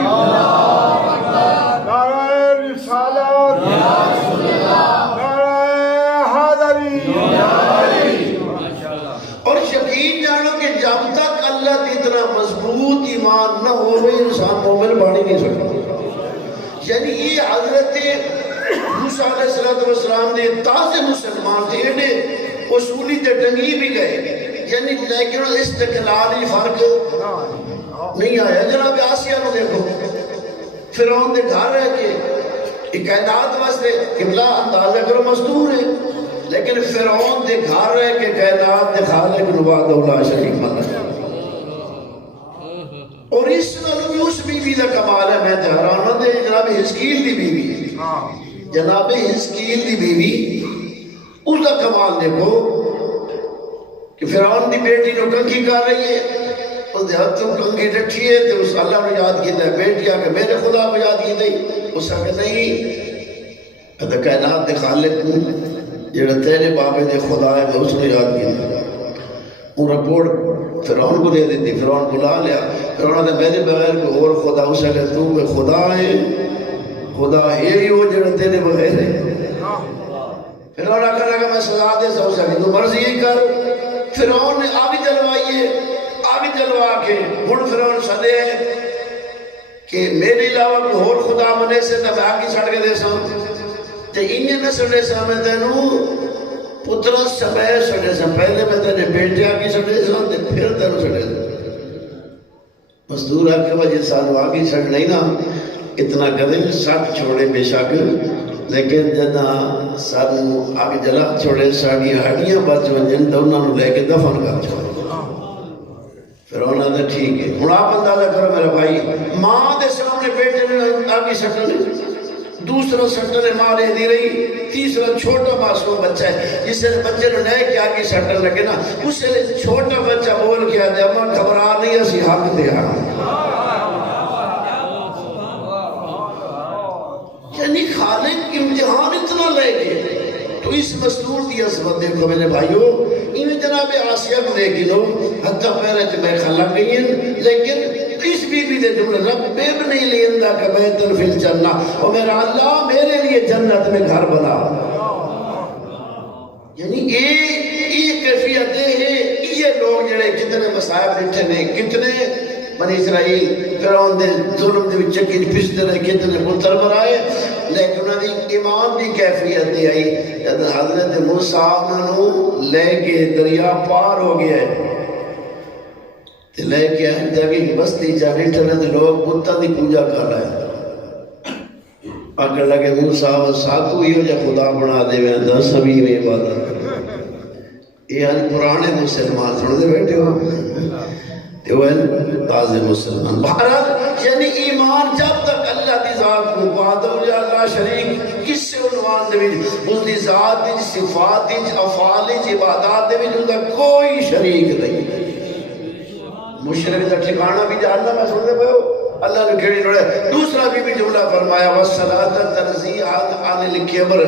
نعرہ یہ حضرت موسیٰ علیہ السلام نے تازے مسلمان تھے ایڈے اصولی تے ٹنگی بھی گئے، یعنی لیکن استقلالی فرق نہیں آیا۔ جناب آسیہ نو دیکھو، فرعون دے گھر ہے کہ کائنات واسطے قبلہ اندازہ کرو مستور ہے، لیکن فرعون دے گھر ہے کہ کائنات دے خالق نواد اولا شریف مانا۔ اور اس نالو بھی اس بیوی دا کمال ہے، میں تحرانہ دے جناب حزقیل دی بیوی ہے، جناب حزقیل دی بیوی اس دا کمال دیکھو کہ فرعون دی بیٹی نو کنگھی کر رہی ہے، اس دے ہاتھ تو کنگھی ڈٹھی ہے، تو اس اللہ نے یاد کیتا ہے، بیٹی آکے میرے خدا کو یاد کیتا ہے، اس آکے نہیں اتا کائنات دے خالق جڑا تیرے بابے دے خدا ہے، میں اس نے یاد کیتا ہے۔ وہ رپورٹ فرعون کو دے دیتی، فرعون بلا لیا، فرعون نے میرے بغیر کوئی اور خدا، اس آکے تو میں خدا ہے، خدا یہی ہو جڑا تیرے بغیر ہے۔ فرعون آکھا لگا میں سزا دے سا، اس آکے تو مرضی ہی کر۔ فرعون نے آگے جلوائیے، آگے جلوا کے ہن فرعون سدے ہے کہ میرے علاوہ کوئی اور خدا منے سے تو میں آگے چھڑ کے دے سا، تے انہیں نہ سڑے سا، میں تینوں پترہ سمے سڑے سا، پہلے میں تینے بیٹے آگے سڑے سا، تے پھر تینوں سڑے سا۔ مزدور آکے وجہ سانو آگے چھڑ نہیں نا، اتنا کریں ساتھ چھوڑے بے شک، لیکن جنا سانو آگے جلا چھوڑے ساڑی ہاڑیاں بچ ونجن تو انہوں نے لے کے دفن کر چھوڑے۔ فرعون آدھا ٹھیک ہے، ہن آپ اندازہ کرو میرا بھائی، ماں دے سامنے بیٹے نے آگے سٹنے، دوسرا سٹنے ماں رہ دی رہی، تیسرا چھوٹا معصوم بچہ ہے، جس سے بچے نے نئے کے آگے سٹنے لگے نا، اس سے چھوٹا بچہ بول کیا دے اماں گھبرا نہیں اسی حق دے ہاں۔ یعنی خالق امتحان اتنا لے گئے، تو اس مستور دی عظمت دیکھو میرے بھائیو، انہیں جناب آسیہ کو دیکھی لو، حتیٰ پیرے جمعے خلق گئی ہیں، لیکن اس بی بی دے جملے رب ابنی لیندہ کا بیتن فی الجنہ، اور میرا اللہ میرے لیے جنت میں گھر بنا۔ یعنی یہ کیفیتیں ہیں، یہ لوگ جڑے کتنے مصائب لٹھے نے، کتنے بنی اسرائیل فرعون دے ظلم دے وچ چکی پھستے رہے، کتنے پتر مرائے، لیکن انہوں نے ایمان دی کیفیت دی آئی۔ حضرت موسیٰ انہوں لے کے دریا پار ہو گیا ہے، لے کے آئیں تاکہ بستی چاہیے ٹھرے لوگ بتاں دی پوجا کر رہے ہیں۔ آکر لگے موسیٰ ساکو ہی ہو جا خدا بنا دے میں اندر سبھی میں عبادت۔ یہ ہن پرانے مسلمان سن دے بیٹھے ہو، تو تازے مسلمان۔ بہرحال یعنی ایمان جب تک اللہ دی ذات کو وحدہ لا شریک کس سے عنوان دے اس دی ذات دی صفات دی افعال دی عبادات دے اس کا کوئی شریک نہیں۔ مشرک دا ٹھکانہ بھی جہنم میں سن دے پہو، اللہ نے کھڑی نوڑے۔ دوسرا بھی جملہ فرمایا وَالصَّلَاةَ تَنْزِيعًا عَنِ الْكِبْرِ،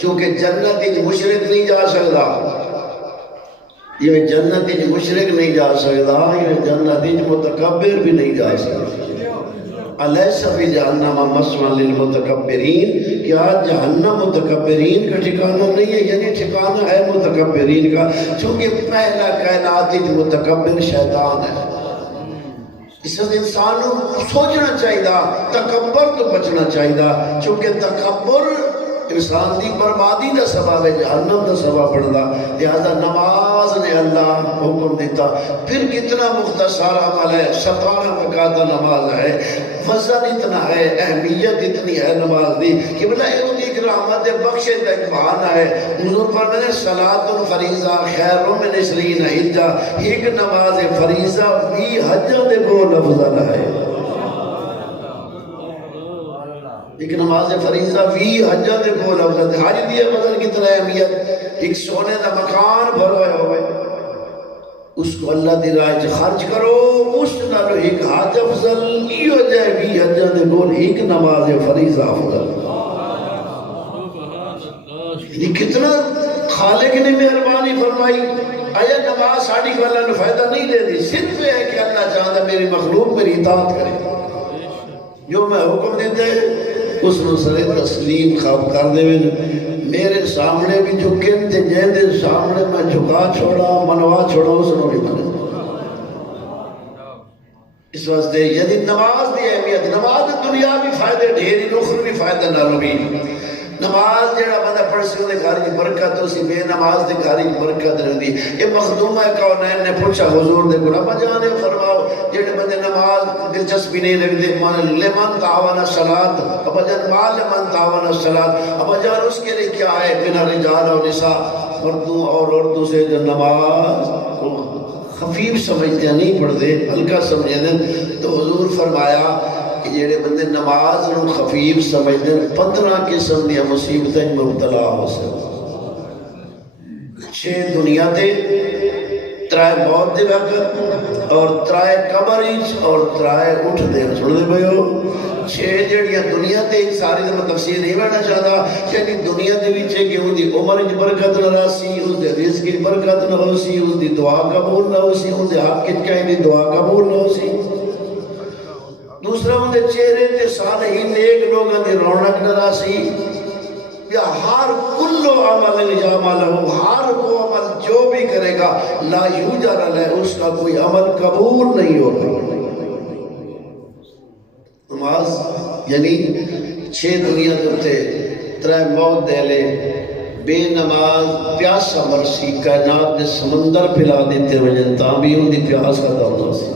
چونکہ جنت ہی مشرک نہیں جا سکتا، یہ جنت ہی مشرک نہیں جا سکتا، یہ جنت ہی متکبر بھی نہیں جا سکتا۔ علیہ فی جہنم مسوًا للمتکبرین، کیا جہنم متکبرین کا ٹھکانہ نہیں ہے؟ یعنی ٹھکانہ ہے متکبرین کا، چونکہ پہلا کائناتی متکبر شیطان ہے۔ اس وقت انسان کو سوچنا چاہیے، تکبر تو بچنا چاہیے، چونکہ تکبر انسان دی بربادی دا سبب ہے، جہنم دا سبب بڑھدا۔ لہذا نماز نے اللہ حکم دیتا، پھر کتنا مختصر عمل ہے، 17 رکعت نماز ہے، وزن اتنا ہے، اہمیت اتنی ہے نماز دی کہ بلا ایک ایک رحمت بخشے دا ایک بہانہ ہے۔ حضور فرماتے ہیں صلاۃ فریضہ خیر من 20 حجہ، ایک نماز فریضہ 20 حجہ دے کو افضل ہے۔ ایک نماز فریضہ 20 حجہ دے کو افضل ہے۔ حج دی بدل کتنا اہمیت، ایک سونے دا مکان بھرا ہوئے، اس کو اللہ دی راہ وچ خرچ کرو، اس نالو ایک حج افضل یہ ہو جائے 20 حجہ دے کول ایک نماز فریضہ افضل۔ یہ کتنا خالق نے مہربانی فرمائی۔ آیا نماز ساڑی کو اللہ نے فائدہ نہیں دے دی، صرف یہ ہے کہ اللہ چاہتا میری مخلوق میری اطاعت کرے، جو میں حکم دیتے اس مسئلے تسلیم خواب کر دے میرے سامنے بھی جھکن تے جہدے سامنے میں جھکا چھوڑا منوا چھوڑا اس نے بھی منے۔ اس اس واسطے یعنی نماز دی اہمیت، نماز دنیا بھی فائدے ڈھیری نخر بھی فائدہ نہ بھی نماز جڑا بندہ پڑھ سی دے گھر دی برکت ہو سی، بے نماز دے گھر دی برکت رہندی۔ یہ مخدومہ کونین نے پوچھا حضور دے گناہ بجانے فرماؤ جڑے بندے نماز دلچسپی نہیں رکھتے لمن تعاون الصلاۃ ابا جان مال لمن تعاون الصلاۃ ابا جان اس کے لیے کیا ہے بنا رجال و نساء مردوں اور عورتوں سے جو نماز کو خفیف سمجھتے ہیں نہیں پڑھتے ہلکا سمجھتے ہیں، تو حضور فرمایا کہ جڑے بندے نماز نو خفیف سمجھتے ہیں 15 قسم دیا مصیبتیں مبتلا ہو سکتے 6 دنیا تے 3 موت دے وقت اور 3 قبر اور 3 اٹھ دے سن دے پئے ہو 6 جڑیاں دنیا تے ساری تے میں تفصیل نہیں بننا چاہتا یعنی دنیا دے وچ کہ ان دی عمر وچ برکت نہ راسی اس دے رزق وچ برکت نہ ہوسی اس دی دعا قبول نہ ہوسی اس دے حق وچ کہیں دی دعا قبول نہ ہوسی دوسرا ان دے چہرے تے صالحین نیک لوگاں دی رونق نہ راسی یا ہر کل عمل یعملہ ہر کو عمل جو بھی کرے گا لا یوجر علیہ اس کا کوئی عمل قبول نہیں ہوگا۔ نماز یعنی 6 دنیا دیتے 3 موت دے لے بے نماز پیاسا مرسی کائنات نے سمندر پھیلا دیتے وجن تاں بھی ان دی پیاس کا دم مرسی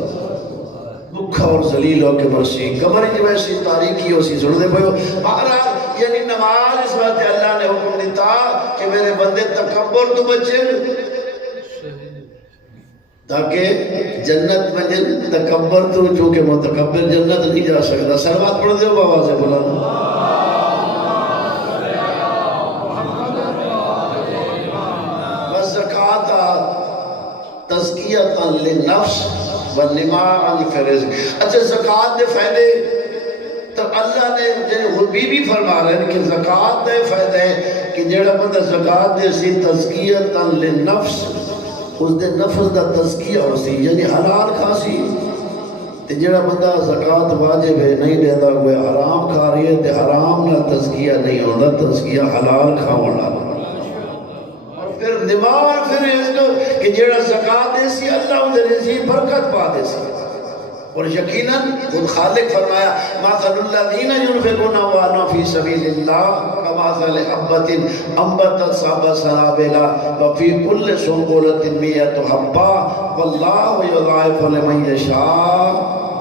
بکھا اور ذلیل ہو کے مرسی قبر کی ویسی تاریکی ہو سی سن دے پہو بہرحال یعنی نماز اس وقت اللہ نے حکم دیتا کہ میرے بندے تکبر تو بچے تاکہ جنت میں تکبر تو چونکہ متکبر جنت نہیں جا سکتا سلوات پڑھ دیو بابا سے بلا وَزَّكَاةَ تَزْكِيَةً لِلنَّفْسِ وَنِمَاءً فِرِزْقِ اچھا زکاة دے فائدے تو اللہ نے بی بھی فرما رہے ہیں کہ زکاة دے فائدے کہ جڑا بندہ زکاة دے سی تزکیۃ للنفس اس دے نفس دا تزکیہ ہو سی یعنی حلال کھا سی تے جڑا بندہ زکاة واجب ہے نہیں دے دا کوئی حرام کھا رہی ہے تے حرام نہ تزکیہ نہیں ہوتا تزکیہ حلال کھا ہونا اور پھر نماز پھر اس کو کہ جڑا زکاة دے سی اللہ ان دے رزق برکت پا دے سی اور یقیناً خود خالق فرمایا مَثَلُ الَّذِينَ يُنْفِقُونَ أَمْوَالَهُمْ فِي سَبِيلِ اللَّهِ كَمَثَلِ حَبَّةٍ أَنبَتَتْ سَبْعَ سَنَابِلَ وَفِي كُلِّ سُنبُلَةٍ مِائَةُ حَبَّةٍ وَاللَّهُ يُضَاعِفُ لِمَن يَشَاءُ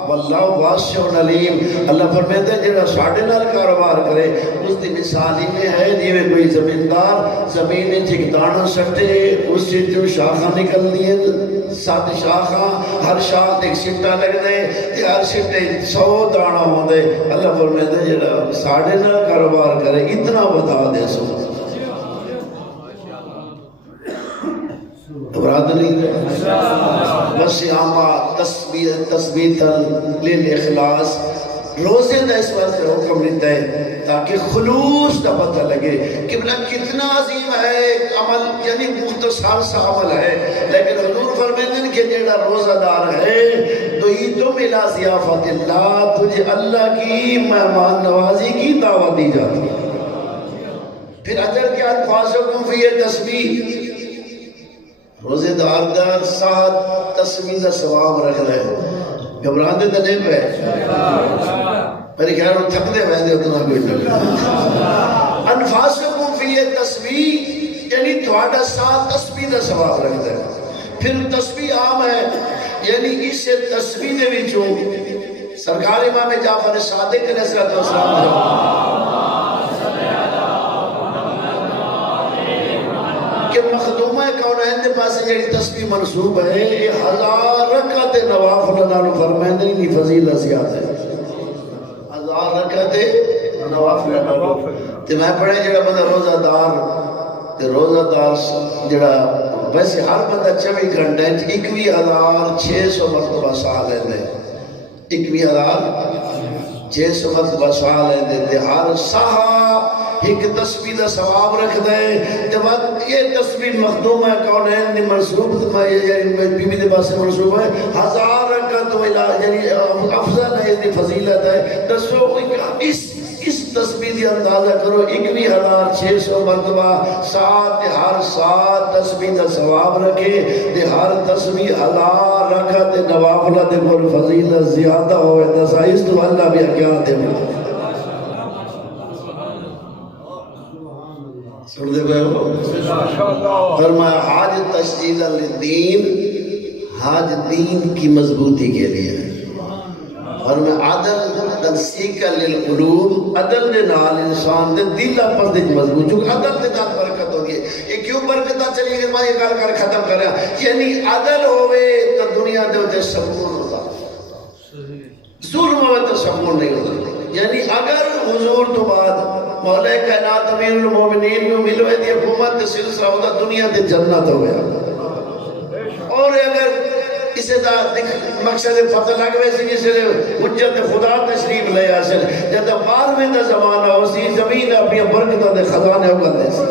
واللہ واسع علیم اللہ فرماتے ہیں جڑا ساڑھے نال کاروبار کرے اس دی مثال ہی میں ہے جیوے کوئی زمیندار زمین چک دانا سٹے اس سے جو شاخہ نکل دیئے 7 شاخہ ہر شاخ ایک سٹا لگ دے ہر سٹے 100 دانا ہو دے اللہ فرماتے ہیں جڑا ساڑھے نال کاروبار کرے اتنا بتا دے سو ابراد نہیں وسیامہ تثبیتا للاخلاص روزے دا اس وقت حکم دیتا ہے تاکہ خلوص دا پتہ لگے کہ کتنا عظیم ہے عمل یعنی مختصر سا عمل ہے لیکن حضور فرماتے ہیں کہ جیڑا روزہ دار ہے دعیتم الی ضیافت اللہ تجھے اللہ کی مہمان نوازی کی دعوت دی جاتی ہے پھر اجر کے الفاظکم فی تسبیح روزے دار دار ساتھ تسبیح دا ثواب رکھ رہے گھبران دے نہیں پہ میرے خیال میں تھک دے ویدے اتنا کوئی نہیں انفاسکم فی تسبیح یعنی تھوڑا ساتھ تسبیح دا ثواب رکھ دے پھر تسبیح عام ہے یعنی اس سے تسبیح دے وچوں سرکار امام جعفر صادق علیہ السلام کہ مخدومہ کونین دے پاس یہ تسبیح منصوب ہے یہ 1000 رکعت نوافل نالو فرمائندے نہیں فضیلت زیادہ ہے 1000 رکعت نوافل نالو تے میں پڑھے جڑا بندہ روزہ دار تے روزہ دار جڑا ویسے ہر بندہ 24 گھنٹے 21600 مرتبہ سا لیندے 21600 مرتبہ سا لیندے تے ہر سہا ایک تسبیح دا ثواب رکھ دے تے وقت یہ تسبیح مخدومہ کونین نے منصوب یعنی بی بی دے پاس منصوب ہے 1000 رکعت یعنی افضل ہے اس دی فضیلت ہے دسو اس تسبیح دی اندازہ کرو 21,600 مرتبہ سات تے ہر سات تسبیح دا ثواب رکھے تے ہر تسبیح 1000 رکعت تے نوافل دے کول فضیلت زیادہ ہوئے دسا اس تو اللہ بھی کیا دے سن دے گئے ہو فرمایا حاج تشدید للدین، حاج دین کی مضبوطی کے لیے ہے۔ اور میں عدل تنسیق للقلوب، عدل دے نال انسان دے دل اپس دے مضبوط، چونکہ عدل دے نال برکت ہوگی ہے۔ یہ کیوں برکت چلی گئی؟ میں یہ گل کر ختم کر رہا، یعنی عدل ہوئے تو دنیا دے ہوتے سکون ہوتا، ظلم ہوئے تو سکون نہیں ہوتا۔ یعنی اگر حضور تو بعد مولا کائنات امیر المومنین میں ملوے دی حکومت سلسلہ ہوتا، دنیا دے جنت ہو گیا۔ اور اگر اسے دا مقصد فتح لگ ویسی جسے حجت خدا تشریف لے آسل جب 12ویں دا زمانہ ہو سی زمین اپنی برکتوں دے خزانے ہوگا دے سی،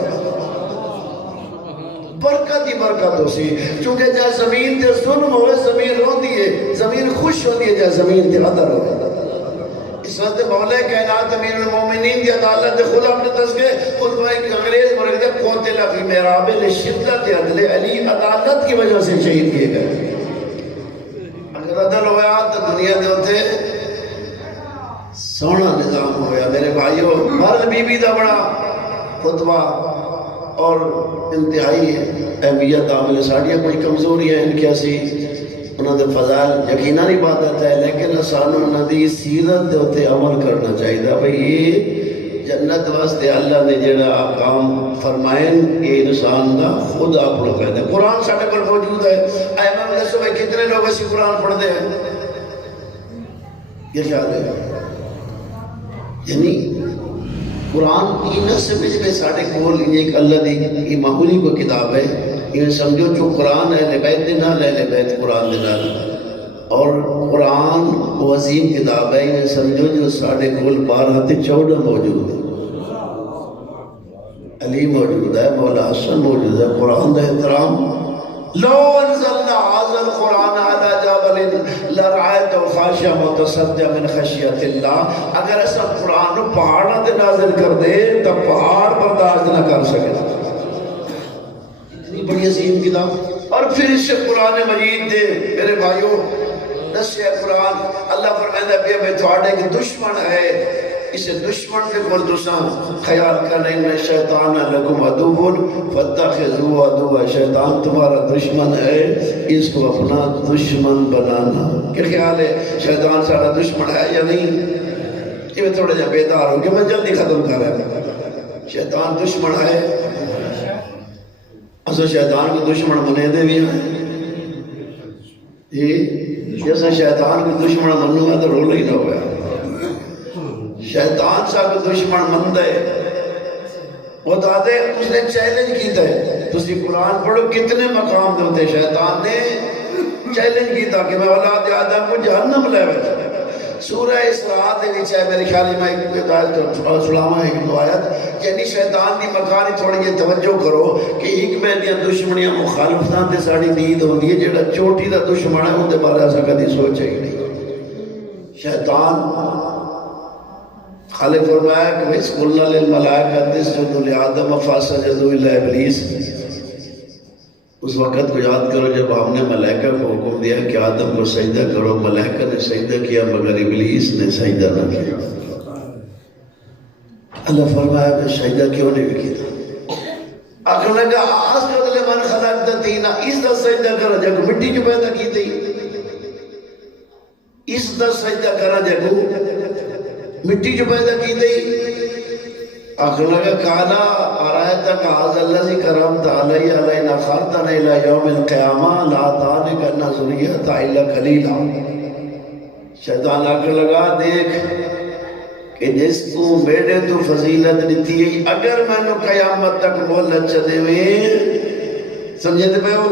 برکت ہی برکت ہو سی، چونکہ جہاں زمین تے ظلم ہوئے زمین روندی ہے، زمین خوش ہوندی ہے جہاں زمین تے عدل ہوئے۔ اس وقت مولا کائنات امیر المومنین دی عدالت خود اپنے تذکرے خود وہ ایک انگریز مرد ہے قوتل فی محراب لشدت عدل علی، عدالت کی وجہ سے شہید کیے گئے۔ اگر عدل ہویا تو دنیا دے ہوتے سونا نظام ہویا۔ میرے بھائیو، مرد بی بی دا بڑا خطبہ اور انتہائی اہمیت عامل ساڑیاں کوئی کمزوری ہے ان کی ایسی انہوں نے فضائل یقیناً نہیں بات آتا ہے، لیکن سانو انہوں نے سیرت دے ہوتے عمل کرنا چاہیے تھا۔ بھئی یہ جنت واسطے اللہ نے جڑا احکام فرمائیں یہ انسان دا خود آپ لوگ کہتے ہیں۔ قرآن ساڑھے پر موجود ہے، ایمام نسو میں کتنے لوگ اسی قرآن پڑھتے ہیں؟ یہ خیال ہے یعنی قرآن کی نصب میں ساڑھے کول ایک اللہ دی یہ معمولی کو کتاب ہے، یہ سمجھو جو قرآن اہل بیت دینا اہل بیت قرآن دینا، اور قرآن وہ عظیم کتاب ہے، یہ سمجھو جو ساڑھے کول 12-14 موجود ہے، علی موجود ہے، مولا حسن موجود ہے۔ قرآن دا احترام لو انزلنا هذا القرآن على جبل لرأيته خاشعا متصدعا من خشیۃ اللہ، اگر ایسا قرآن پہاڑوں تے نازل کر دے تو پہاڑ برداشت نہ کر سکے، اتنی بڑی عظیم کتاب۔ اور پھر اس سے قرآن مجید دے میرے بھائیوں نسے قرآن اللہ فرمائے بے بے تھوڑے کی دشمن ہے، اسے دشمن کے بول دوساں خیال کرنے میں شیطان لکم عدوون فاتخذوا عدوا، شیطان تمہارا دشمن ہے، اس کو اپنا دشمن بنانا۔ کیا خیال ہے شیطان سارا دشمن ہے یا نہیں؟ یہ میں تھوڑا جا بیدار ہوں کہ میں جلدی ختم کر رہا ہوں۔ شیطان دشمن ہے، اصل شیطان کو دشمن بنے دے بھی ہیں، جیسا شیطان کو دشمن منوں ہے تو رولا ہی نہ ہوا۔ شیطان سا کو دشمن مند ہے، وہ دادے اس نے چیلنج کیتا ہے، تسی قرآن پڑھو کتنے مقام دوتے شیطان نے چیلنج کیتا کہ میں اولاد آدم کو جہنم لے بیٹھا۔ سورہ اسراء دے وچ ہے میرے خیال میں ایک سلامہ ایک آیت، یعنی شیطان دی مکانی تھوڑی یہ توجہ کرو کہ ایک میں دیا دشمنیاں مخالفتاں تے ساڑی دید ہوندی ہے، جیڑا چوٹی دا دشمن ہے ان دے بارے ایسا کدی سوچا ہی نہیں۔ شیطان خالق فرمایا کہ اس قلنا للملائکہ تسجدوا لآدم فسجدوا الا ابلیس، اس وقت کو یاد کرو جب ہم نے ملائکہ کو حکم دیا کہ آدم کو سجدہ کرو، ملائکہ نے سجدہ کیا مگر ابلیس نے سجدہ نہ کیا۔ اللہ فرمایا میں سجدہ کیوں نہیں کیا؟ آخر لگا اسجد لمن خلقت طینا، اس دا سجدہ کرا جب مٹی جو پیدا کی تھی، اس دا سجدہ کرا جب مٹی جو پیدا کی تھی۔ آخر لگا کالا آرائیتا کا حاضر اللہ سی کرمت علی علینا خارتن الى یوم القیامہ لا تانکنا ذریعتا الا قلیلا۔ شیطان آخر لگا دیکھ کہ جس کو بیڑے تو فضیلت دیتی ہے، اگر میں نے قیامت تک مولت چلے ہوئے سمجھے دے پہ ہو،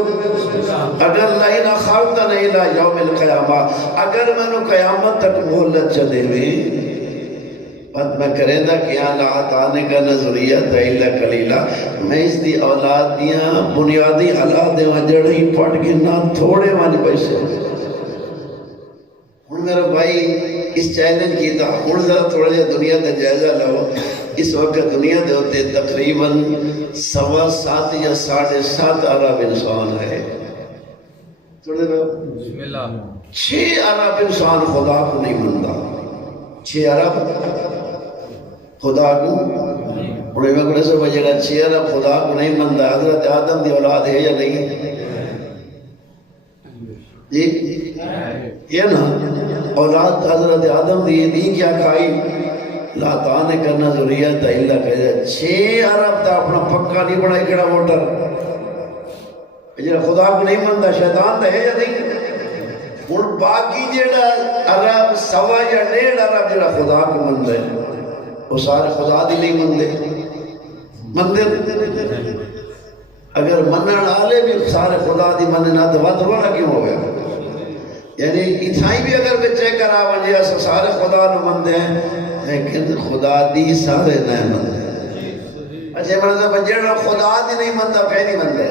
اگر لائنا خارتن الى یوم القیامہ، اگر میں نے قیامت تک مولت چلے ہوئے بات میں کریں دا کہ آلات آنے کا نظریہ تیلہ کلیلہ، میں اس دی اولاد دیاں بنیادی حالات دے وجڑی پڑھ کے نہ تھوڑے والی پیسے۔ ہوں میرا بھائی اس چیلنج کیتا ہوں ذرا تھوڑا جہا دنیا کا جائزہ لو. اس وقت دنیا دے ہوتے تقریباً 7.25 یا 7.5 ارب انسان ہے. 6 ارب انسان خدا کو نہیں منتا. 6 ارب خدا کو انہیں میں کہنے سے بجڑا 6 ارب خدا کو نہیں منتا. حضرت آدم دی اولاد ہے یا نہیں؟ جی یہ نا اولاد حضرت آدم دی دی کیا کھائی؟ لا تانے کرنا ضروریت ہے اللہ کہہ 6 ارب تا اپنا پکا نہیں بڑھائی کڑا ووٹر. خدا کو نہیں منتا شیطان ہے یا نہیں؟ ہوں باقی جیڑا ارب 1.25 یا 1.5 ارب جیڑا خدا کو منتا ہے وہ سارے خدا دی نہیں مندے. اگر منن والے بھی سارے خدا دی مننا تو ود والا کیوں ہو گیا؟ یعنی اتھائی بھی اگر بچے کرا ونجے سارے خدا نو مندے ہیں لیکن خدا دی سارے نہیں مندے. اچھے مرد بجڑا خدا دی نہیں مندہ پہ نہیں مندے.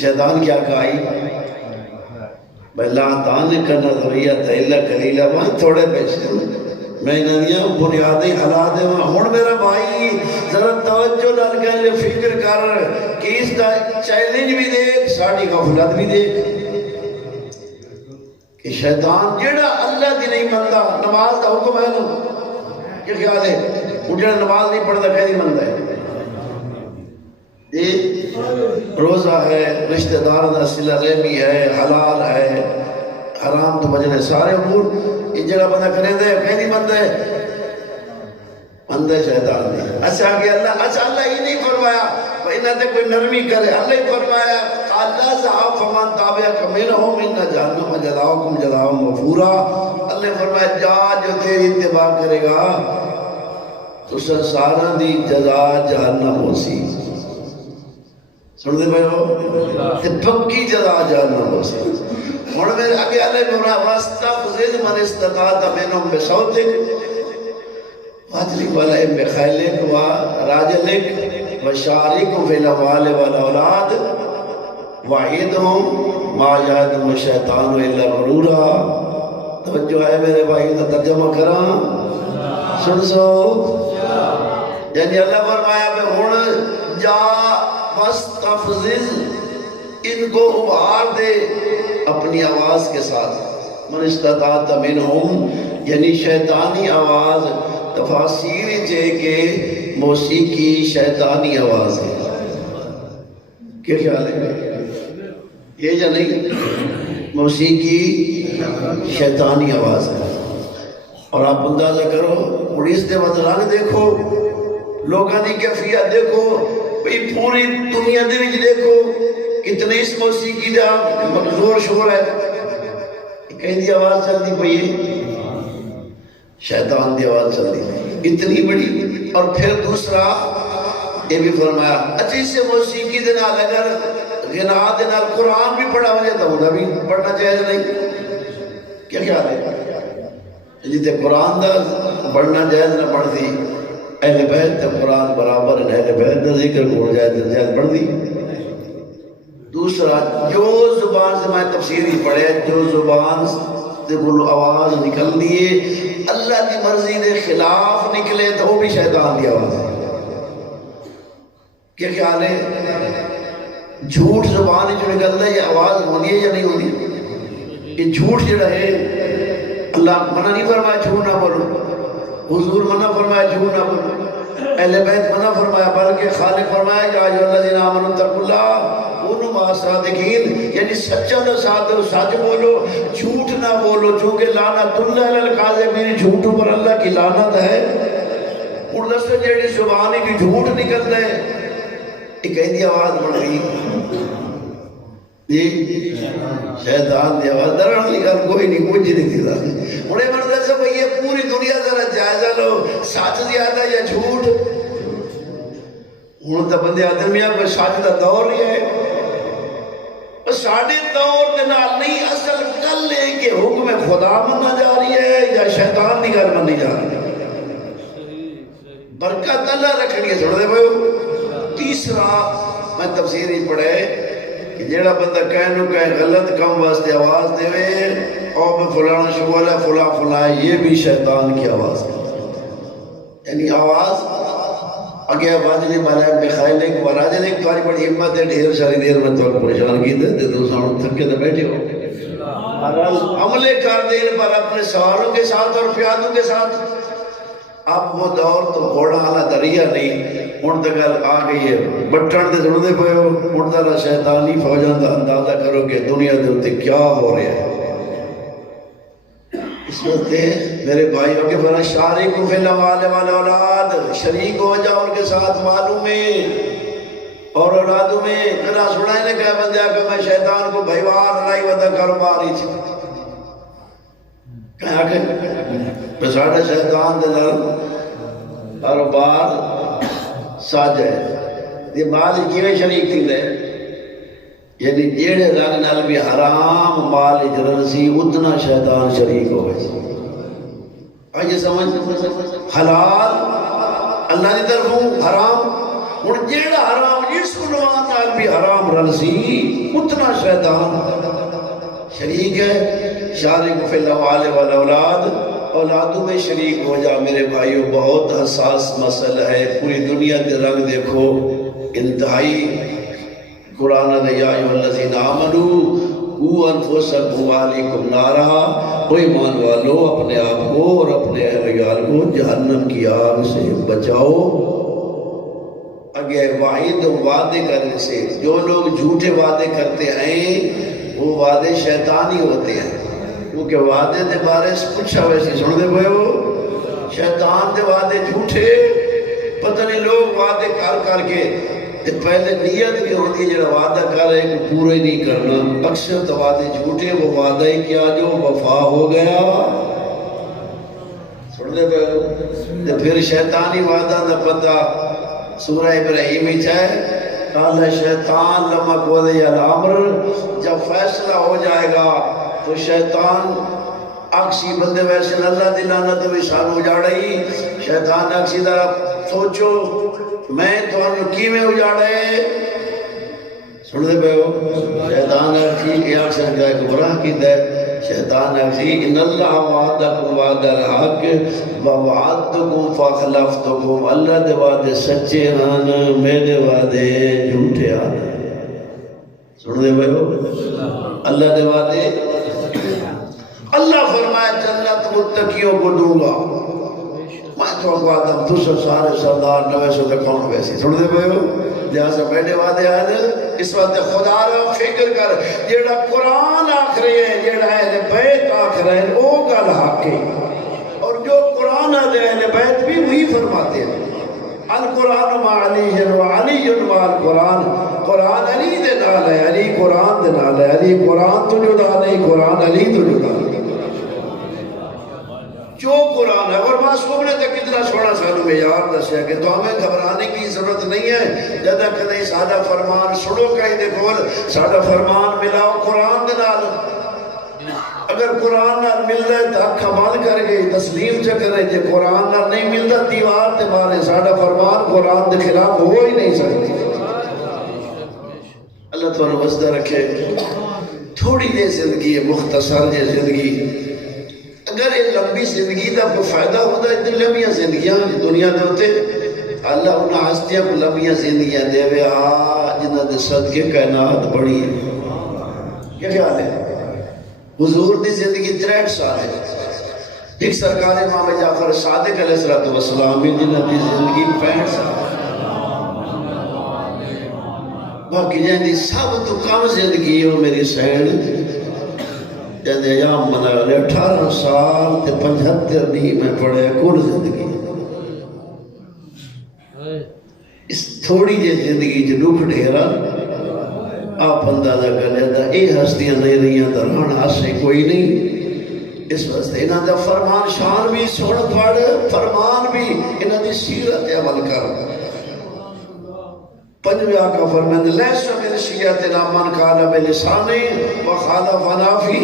شیطان کیا کہائی؟ اللہ تانے کرنا ضروریت ہے اللہ کلیلہ وہاں تھوڑے پیسے میں انہوں بنیادی حالات ہیں. ہون میرا بھائی ذرا توجہ ڈال کے لئے فکر کر کہ اس کا چیلنج بھی دیکھ ساڑھی غفلت بھی دیکھ کہ شیطان جڑا اللہ دی نہیں مندہ نماز دا حکم ہے نا. کیا خیال ہے وہ جڑا نماز نہیں پڑھتا کہ نہیں مندہ ہے؟ روزہ ہے رشتہ دار دا صلہ رحمی ہے حلال ہے حرام تو بجنے سارے امور یہ جگہ بندہ کریں دے کہ نہیں مندہ ہے؟ مندہ شیطان نہیں. اچھا کہ اللہ ہی نہیں فرمایا انہاں تے کوئی نرمی کرے. اللہ ہی فرمایا اللہ صحاب فمان تابعہ منہم ان جہنم جزاؤکم جزاء غفورا. اللہ فرمایا جا جو تیری اتباع کرے گا تو سارا دی جزا جہنم ہو سی. سن دے بھائی ہو پکی جزا جہنم ہو سی. ہن میرے اگے اللہ فرمایا واستفزز من استطاعت منہم بصوتک واضرب علیہم بخیلک وراجلک وشارکہم فی الاموال والاولاد وعدہم ما یعدہم الشیطان الا غرورا. توجہ ہے میرے بھائی تو ترجمہ کراں سن سو. یعنی اللہ فرمایا کہ ہن جا واستفزز ان کو ابھار دے اپنی آواز کے ساتھ. من استطاعت منہم یعنی شیطانی آواز تفاسیر جے کہ موسیقی شیطانی آواز ہے. کیا خیال ہے یہ یا نہیں؟ موسیقی شیطانی آواز ہے. اور آپ اندازہ کرو پولیس دے بدلان دیکھو لوگاں دی کیفیت دیکھو بھئی پوری دنیا دے وچ دیکھو کتنے اس موسیقی دا زور شور ہے. کہیں دی آواز چل دی پئی شیطان دی آواز چل دی اتنی بڑی. اور پھر دوسرا یہ بھی فرمایا اچھی سے موسیقی دے نال اگر غنا دے نال قرآن بھی پڑھا ہو جائے تو وہ بھی پڑھنا جائز نہیں. کیا خیال ہے جیتے قرآن دا پڑھنا جائز نہ پڑھ دی اہل بیت تے قرآن برابر ہے اہل بیت دا ذکر کو جائز پڑھ دی. دوسرا جو زبان سے میں تفسیری پڑھے جو زبان سے بلو آواز نکل دیے اللہ کی مرضی دے خلاف نکلے تو وہ بھی شیطان دی آواز ہے. کیا خیال ہے جھوٹ زبان جو نکلتا ہے یہ آواز ہوتی ہے یا نہیں ہوتی؟ یہ جھوٹ جڑا ہے اللہ منع نہیں فرمایا جھوٹ نہ بولو. حضور منع فرمایا جھوٹ نہ بولو. اہل بیت منع فرمایا بلکہ خالق فرمایا یا ایھا الذین آمنوا اتقوا اللہ کونوا مع الصادقین. یعنی سچا تو سچ بولو جھوٹ نہ بولو چونکہ لعنت اللہ علی الکاذبین جھوٹوں پر اللہ کی لعنت ہے. اردو سے جیڑی زبانی بھی جھوٹ نکلتا ہے ایک ایسی آواز بڑھ گئی جی شیطان دی آواز درن لکھا کوئی نہیں کچھ نہیں تھی. انہیں مرد سے بھئی یہ پوری دنیا ذرا جائزہ لو سچ زیادہ یا جھوٹ. ہوں تو بندے آدمیاں کوئی سچ کا دور ہی ہے ساڑھے دور کے نال نہیں. اصل گل ہے کہ حکم خدا منا جا رہی ہے یا شیطان کی گل منی جا رہی ہے. برکت اللہ رکھنی ہے. چھوڑ دے بھائیو تیسرا میں تفسیر ہی پڑھے کہ جیڑا بندہ کہنو کہیں غلط کم واسطے آواز دے اور میں فلانا شغل ہے فلاں فلاں ہے، یہ بھی شیطان کی آواز ہے. یعنی آواز اگے آواز نہیں مانا ہے میخائیل ایک مہاراجہ نے ایک تواری بڑی ہمت ہے ڈھیر ساری دیر میں تو پریشان کی تھے تو سانو تھکے تو بیٹھے ہو عملے کر دین پر اپنے سوالوں کے ساتھ اور پیادوں کے ساتھ. اب وہ دور تو گھوڑا والا دریا نہیں، ہن تک آ گئی ہے بٹن دے سن دے پے ہو ہن ذرا شیطانی فوجاں دا اندازہ کرو کہ دنیا دے اوتے کیا ہو رہا ہے. اس وقت میرے بھائیوں کے فرا شریک فی الاموال والاولاد، شریک ہو جاؤ ان کے ساتھ مالوں میں اور اولادوں میں. کنا سنا نے کہا بندہ کہ میں شیطان کو بھائیوار لائی ودا کاروباری چ کہا کہ بساڑا شیطان دے نال کاروبار ساج ہے یہ مال کیویں شریک تھی دے یعنی جیڑے رنگ نال بھی حرام مال جرنسی اتنا شیطان شریک ہو گئے. آئیے سمجھ حلال اللہ کی طرفوں حرام ہن جیڑا حرام جس کو نال بھی حرام رنسی اتنا شیطان شریک ہے. شارک فی الاموال والاولاد، اولادوں میں شریک ہو جا میرے بھائیو. بہت حساس مسئلہ ہے، پوری دنیا کے رنگ دیکھو انتہائی. قرآن نے یا ایھا الذین آمنوا قوا انفسکم واہلیکم نارا، او ایمان والو اپنے آپ کو اور اپنے اہل عیال کو جہنم کی آگ سے بچاؤ. اگے وعید وعدے کرنے سے جو لوگ جھوٹے وعدے کرتے ہیں وہ وعدے شیطانی ہوتے ہیں، کیونکہ وعدے دے بارے سے پوچھا ویسے سن دے پئے ہو شیطان دے وعدے جھوٹے. پتہ نہیں لوگ وعدے کر کے پہلے نیت کی ہوتی ہے جڑا وعدہ کر رہے کہ پورے نہیں کرنا. اکثر تو وعدے جھوٹے، وہ وعدہ ہی کیا جو وفا ہو گیا. سن دے پئے ہو پھر شیطانی وعدہ دا پتہ سورہ ابراہیم چاہے قال شیطان لما قضی الامر، جب فیصلہ ہو جائے گا تو شیطان اکسی بندے ویسے اللہ دی لعنت بھی سانو اجاڑی. شیطان اکسی ذرا سوچو میں تمہیں کیویں اجاڑے. سن دے پئے ہو شیطان اکسی یہ اکثر کا گمراہ کیتا ہے. شیطان اکسی ان اللہ وعدکم وعد الحق ووعدتکم فاخلفتکم، اللہ دے وعدے سچے ہیں میرے وعدے جھوٹے ہیں. سن دے پئے ہو اللہ دے وعدے. اللہ فرمایا جنت متقیوں کو دوں گا. میں تو آدم تو سب سارے سردار نوے سو دکھاؤں ویسی. سن دے پئے ہو لہٰذا بیٹھے وعدے آئے اس وقت خدا را فکر کر جیڑا قرآن آکھ رہے ہیں جیڑا اہل بیت آکھ رہے ہیں وہ گل حق ہے. اور جو قرآن اہل بیت بھی وہی فرماتے ہیں القرآن مع علی وعلی مع القرآن. قرآن علی دے نال ہے، علی قرآن دے نال ہے. علی قرآن تو جدا نہیں، قرآن علی تو جدا نہیں. جو قرآن ہے اور معصوم نے تو کتنا سونا سانو معیار دسیا کہ تو ہمیں گھبرانے کی ضرورت نہیں ہے. جب تک نہیں سادہ فرمان سنو کہیں دے کول سادہ فرمان ملاؤ قرآن دے نال. اگر قرآن نال مل رہے تو اکھا بند کر گئی تسلیم چکر رہے. جے قرآن نال نہیں ملتا دیوار تے مارے. سادہ فرمان قرآن دے خلاف ہو ہی نہیں سکتی. اللہ تعالیٰ وسدہ رکھے. تھوڑی جے زندگی ہے، مختصر جے زندگی. اگر یہ لمبی زندگی دا کوئی فائدہ ہوتا ہے اتنی لمبیاں زندگیاں دنیا دے ہوتے اللہ انہاں ہستیاں کو لمبیاں زندگیاں دے وے جنہ دے صدقے کائنات بڑی ہے. کیا خیال ہے؟ حضور دی زندگی 63 سال ہے. ایک سرکار امام جعفر صادق علیہ السلام جنہ دی زندگی 65 سال ہے. باقی جہاں سب تو کم زندگی ہے وہ میری سینڈ جہاں یا منا 18 سال تے 75 نہیں میں پڑھے کل زندگی. اس تھوڑی جی زندگی جو دکھ ڈھیرا آپ اندازہ کر لیتا اے ہستیاں نہیں رہیاں تو رہنا سے کوئی نہیں. اس واسطے انہاں دا فرمان شان بھی سن پڑھ فرمان بھی انہاں دی سیرت عمل کر. پنجویں آقا فرمائیں لیس من شیعتنا من قال بلسانہ وخالفنا فی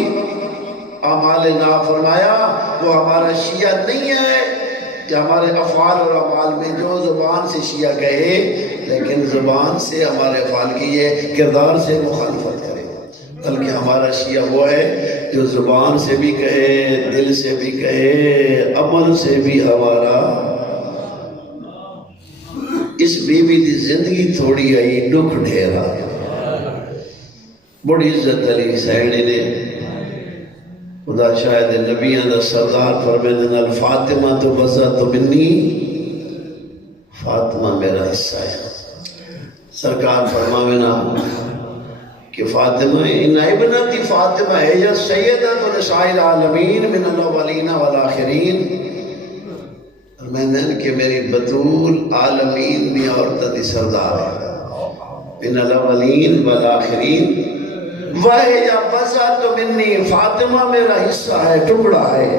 اعمالنا. فرمایا وہ ہمارا شیعہ نہیں ہے کہ ہمارے افعال اور اعمال میں جو زبان سے شیعہ کہے لیکن زبان سے ہمارے افعال کی یہ کردار سے مخالفت کرے، بلکہ ہمارا شیعہ وہ ہے جو زبان سے بھی کہے، دل سے بھی کہے، عمل سے بھی ہمارا۔ اس بی بی دی زندگی تھوڑی آئی، دکھ ڈھیرا، بڑی عزت علی سینی نے خدا شاید نبیوں دا سردار فرمیدے نال فاطمہ تو بزا تو منی، فاطمہ میرا حصہ ہے۔ سرکار فرماوے نا کہ فاطمہ ان ابنتی فاطمہ ہے یا سیدۃ نساء العالمین من الاولین والآخرین، فرمائیں کہ میری بطول عالمین دی عورتہ دی سردار ہے، من الاولین والآخرین، وَهِيَ بَضْعَةٌ مِّنِّي، فاطمہ میرا حصہ ہے، ٹکڑا ہے۔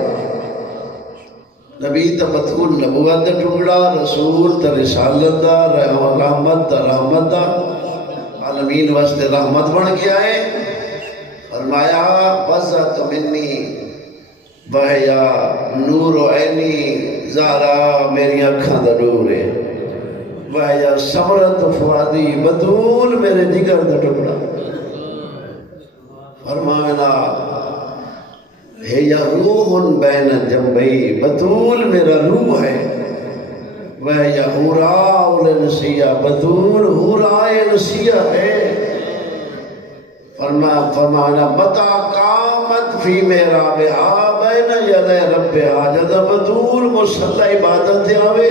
نبی تا بطول نبوت دا ٹکڑا، رسول تا رسالت دا، رحمت تا رحمت دا، عالمین واسطے رحمت بن گیا ہے۔ فرمایا بَضْعَةٌ مِّنِّي وَهِيَ نُورُ عَيْنِي، زہرا میری اکھاں دا نور ہے، وَهِيَ ثمرۃ فؤادی، بطول میرے جگر دا ٹکڑا۔ فرمانا ہے یا روح بین جنبی، بطول میرا روح ہے، وہ یا حوراء نسیہ، بطول حوراء نسیہ ہے۔ فرمانا متا قامت فی میرا بہا بین یدی ربہا، جد بطول مسلح عبادت آوے،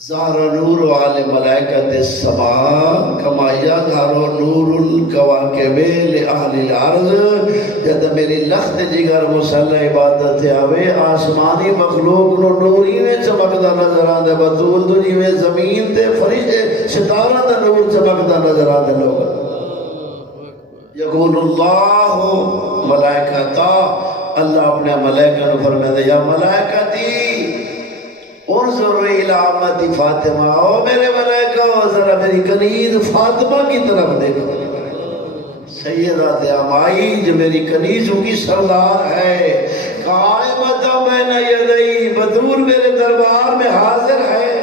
ظہر نور علی ملائکت السماء کما یظہر نور الکواکب لأہل الارض، جد میری لخت جگر مسلح عبادت آوے، آسمانی مخلوق نو نوری میں چمکدا نظر آندے، بطول تو جیویں زمین تے فرشتے ستارہ دا نور چمکدا نظر آندے لوگ۔ یقول اللہ ملائکتا، اللہ اپنے ملائکہ نو فرمائے یا ملائکتی انظر الی امتی فاطمہ، او میرے ملائکہ ذرا میری کنیز فاطمہ کی طرف دیکھو، سیدہ امائی جو میری کنیزوں کی سردار ہے، قائمۃ بین یدی، بطول میرے دربار میں حاضر ہے،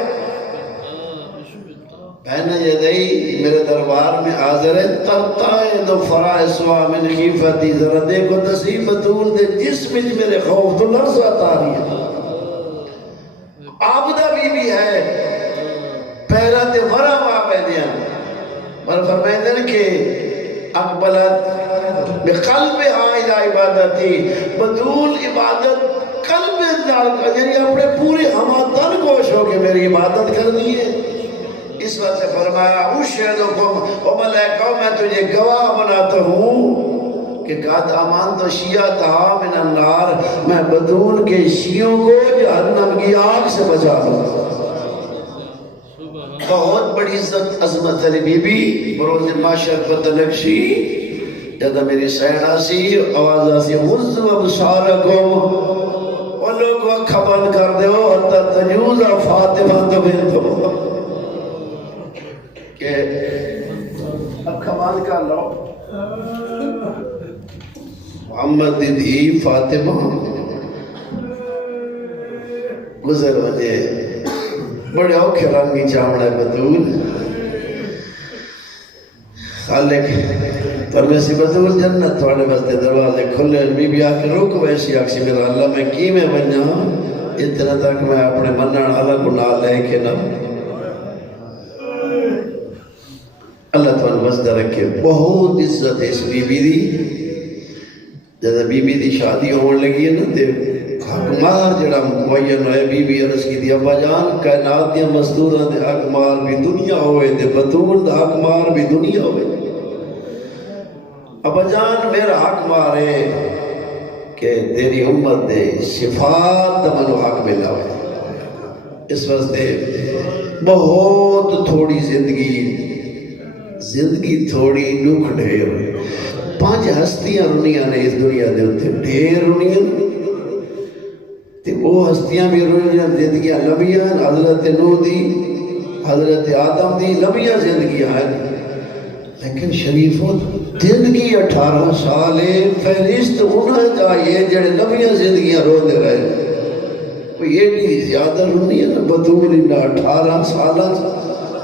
بین یدی میرے دربار میں حاضر ہے، ترتعد فرائسها من خیفتی، ذرا دیکھو تصیب بطول دے جسم میرے خوف تو لرزہ تاری ہے۔ عابدہ بی بی ہے، پیرات ورم آبیدیاں، اور فرمائدن کہ اقبلت بقلبہا الى عبادتی، بطول عبادت قلب دار، یعنی اپنے پوری ہما تن کوش ہو کے میری عبادت کر دیئے۔ اس وقت سے فرمایا اشہدکم و ملائکہ، میں تجھے گواہ بناتا ہوں کہ قد امان تو شیعہ تھا من النار، میں بطول کے شیعوں کو جہنم کی آگ سے بچا لوں۔ بہت بڑی عزت عظمت علی بی بی بروز معاشر پتنکشی، جب میری سینہ سی آواز آسی غزو ابصارکم، وہ لوگ اکھا بند کر دے ہو حتی تجوز فاطمہ تو بنتو، کہ اکھا بند کر لو، محمد دی فاطمہ گزر وجہ بڑے اوکھے رنگی چامڑا بطول، خالق فرمیسی بطول جنت تھوڑے بستے دروازے کھلے، بی بی آکے روک ویسی آکسی میرا اللہ میں کی میں بنیا، اتنا تک میں اپنے منن اللہ کو نہ لے کے نہ، اللہ تعالیٰ بستے رکھے۔ بہت عزت ہے اس بی بی دی، جب بی بی دی شادی ہونے لگی ہے نا، تے حکمار جڑا معین ہے، بی بی عرض کی دی ابا جان کائنات دیا مزدوران دے حکمار بھی دنیا ہوئے، دے بطول دا حکمار بھی دنیا ہوئے، ابا جان میرا حکمار ہے کہ تیری امت دے شفاعت دا منو حق ملا ہوئے۔ اس واسطے بہت تھوڑی زندگی تھوڑی دکھ ڈھیر ہوئے، 5 ہستیاں رنیاں نے اس دنیا دے ہوتے، ڈھیر رنیاں، تے وہ ہستیاں بھی رنیاں زندگیاں لمبیاں، حضرت نوح دی، حضرت آدم دی لمبیاں زندگیاں ہیں، لیکن شریفوں زندگی 18 سال ہے، فہرست انہیں چاہیے جڑے لمبیاں زندگیاں رو دے رہے، کوئی ایڈی زیادہ نہیں ہے نا بطول انہا 18 سال،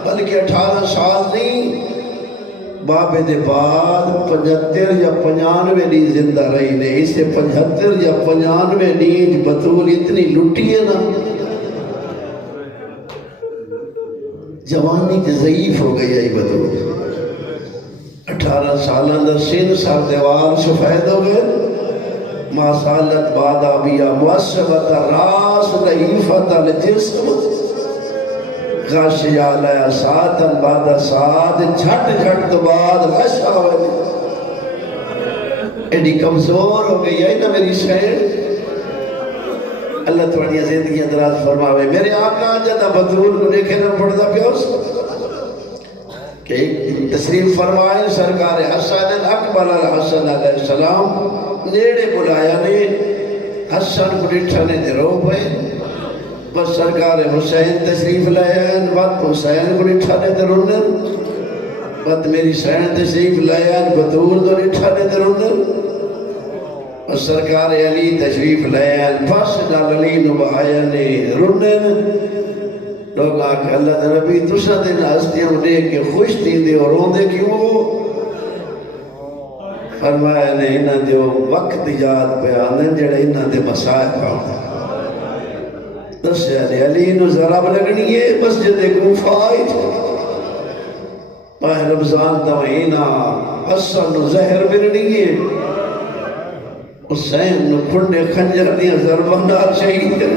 بلکہ 18 سال نہیں، بابے دے بعد 75 یا 95 نہیں زندہ رہی نے، اسے 75 یا 95 نہیں بطول اتنی لٹی ہے نا، جوانی تے ضعیف ہو گئی ہے بطول۔ 18 سال اندر سن سر دیوار سفید ہو گئے، ما سالت بعد آبیا معصبت راس رحیفت الجسم غش علیہ ساتن بعد سات جھٹ جھٹ تو بعد غش آوے، ایڈی کمزور ہو گئی ہے نا میری شہر۔ اللہ تھوڑی زندگی اندراز فرماوے۔ میرے آقا جدہ بطول کو دیکھے نہ پڑھتا پیوس کہ تسلیم فرمائے سرکار حسن اکبر الحسن علیہ السلام نیڑے بلایا نے، حسن کو ڈٹھانے دے رو پہ، بس سرکار حسین تشریف لائن، بات حسین کو ڈٹھانے دے رونن، بات میری سین تشریف لائن، بطول کو ڈٹھانے دے رونن، اور سرکار علی تشریف لائن، پس ڈال علی نبھائن رونن۔ لوگ آکے اللہ دے نبی تُسا دے ناستیاں دیکھ کے خوش تھی دے اور روندے کیوں ہو؟ فرمایا نے انہاں دیو وقت یاد پہ آنے جڑے انہاں دے مسائب آنے۔ دسیا نے علی نو ضرب لگنی ہے مسجد کوفہ آئی تھی، ماہ رمضان دا مہینہ، حسن نو زہر ملنی ہے، حسین نو کھنڈے خنجر دیا ضربندار شہید کر،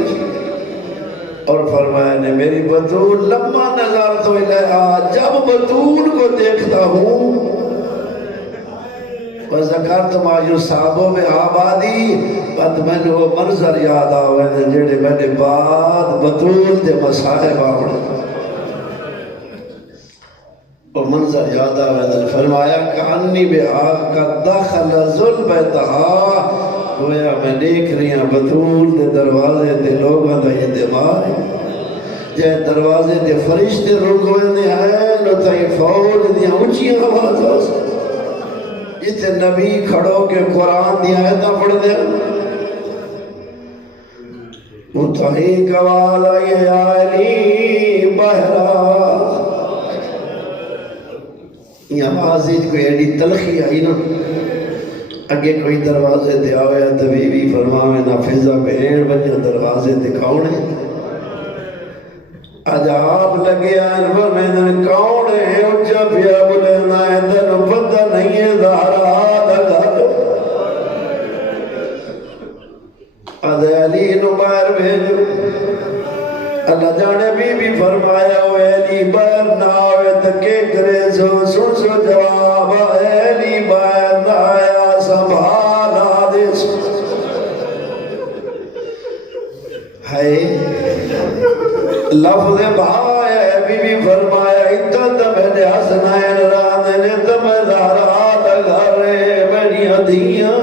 اور فرمایا نے میری بطول لما نظر تو الہا، جب بطول کو دیکھتا ہوں وَذَكَرْتُ مَا يُصَابُ بِعَبَادِي، بد میں نے وہ منظر یاد آوے جڑے میں نے بعد بطول دے مسائب آوڑے، وہ منظر یاد آوے فرمایا کانی بِعَاقَ دَخَلَ ظُلْبَتَهَا، گویا میں دیکھ رہی ہوں بطول دے دروازے دے لوگاں دا یہ دماغ ہے، جائے دروازے دے فرشتے رکوے نے آئے نو تائی فوج دیا اونچی آواز آسا، جتے نبی کھڑو کے قرآن دیا آیتاں پڑھ دے، اتائی گوالا یہ آلی بہرا، یہ آواز کوئی ایڈی تلخی آئی نا، اگے کوئی دروازے دے آویا طبیبی فرماوے نافذہ بہیر بنیا دروازے دکھاؤنے، عجاب لگے آئین فرمین کاؤنے اچھا پیا بلے نائے تن پتہ نہیں ہے دارا لگا، عدے علی نبائر بھیجو، اللہ جانے بی فرمایا ہوئے علی بائر نہ آوے تکے کرے سن سن جواب، علی بائر نہ آیا سنبھالا دیس، ہے لفظ بھایا بی فرمایا اتت میں نے حسنائن رانے نے تمہارا لگارے بنی ہدیاں،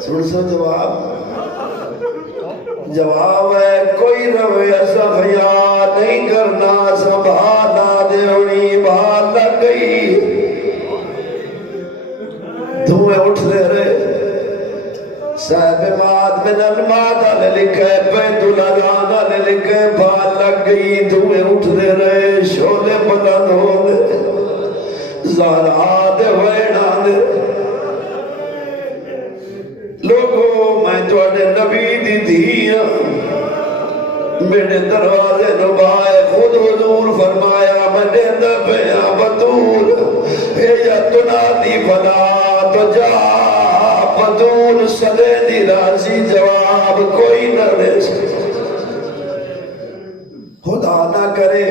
سن جواب ہے کوئی روے صفیہ نہیں کرنا، سنبھالا دیونی بات لگ گئی، دھوئے اٹھ دے رہے، صاحب مات من المادہ لے لکھے، بیت الادانہ لے لکھے، بات لگ گئی، دھوئے اٹھ دے رہے، شولے بلند ہو دے، زہرا دے ویڑا دے، لوگوں میں توڑے نبی دی دیا، میرے دروازے نبائے خود حضور فرمایا میں دبیا بطول، اے یا تنادی فلا تو جا بطول، صدے دی راضی جواب کوئی نہ دے، خدا نہ کرے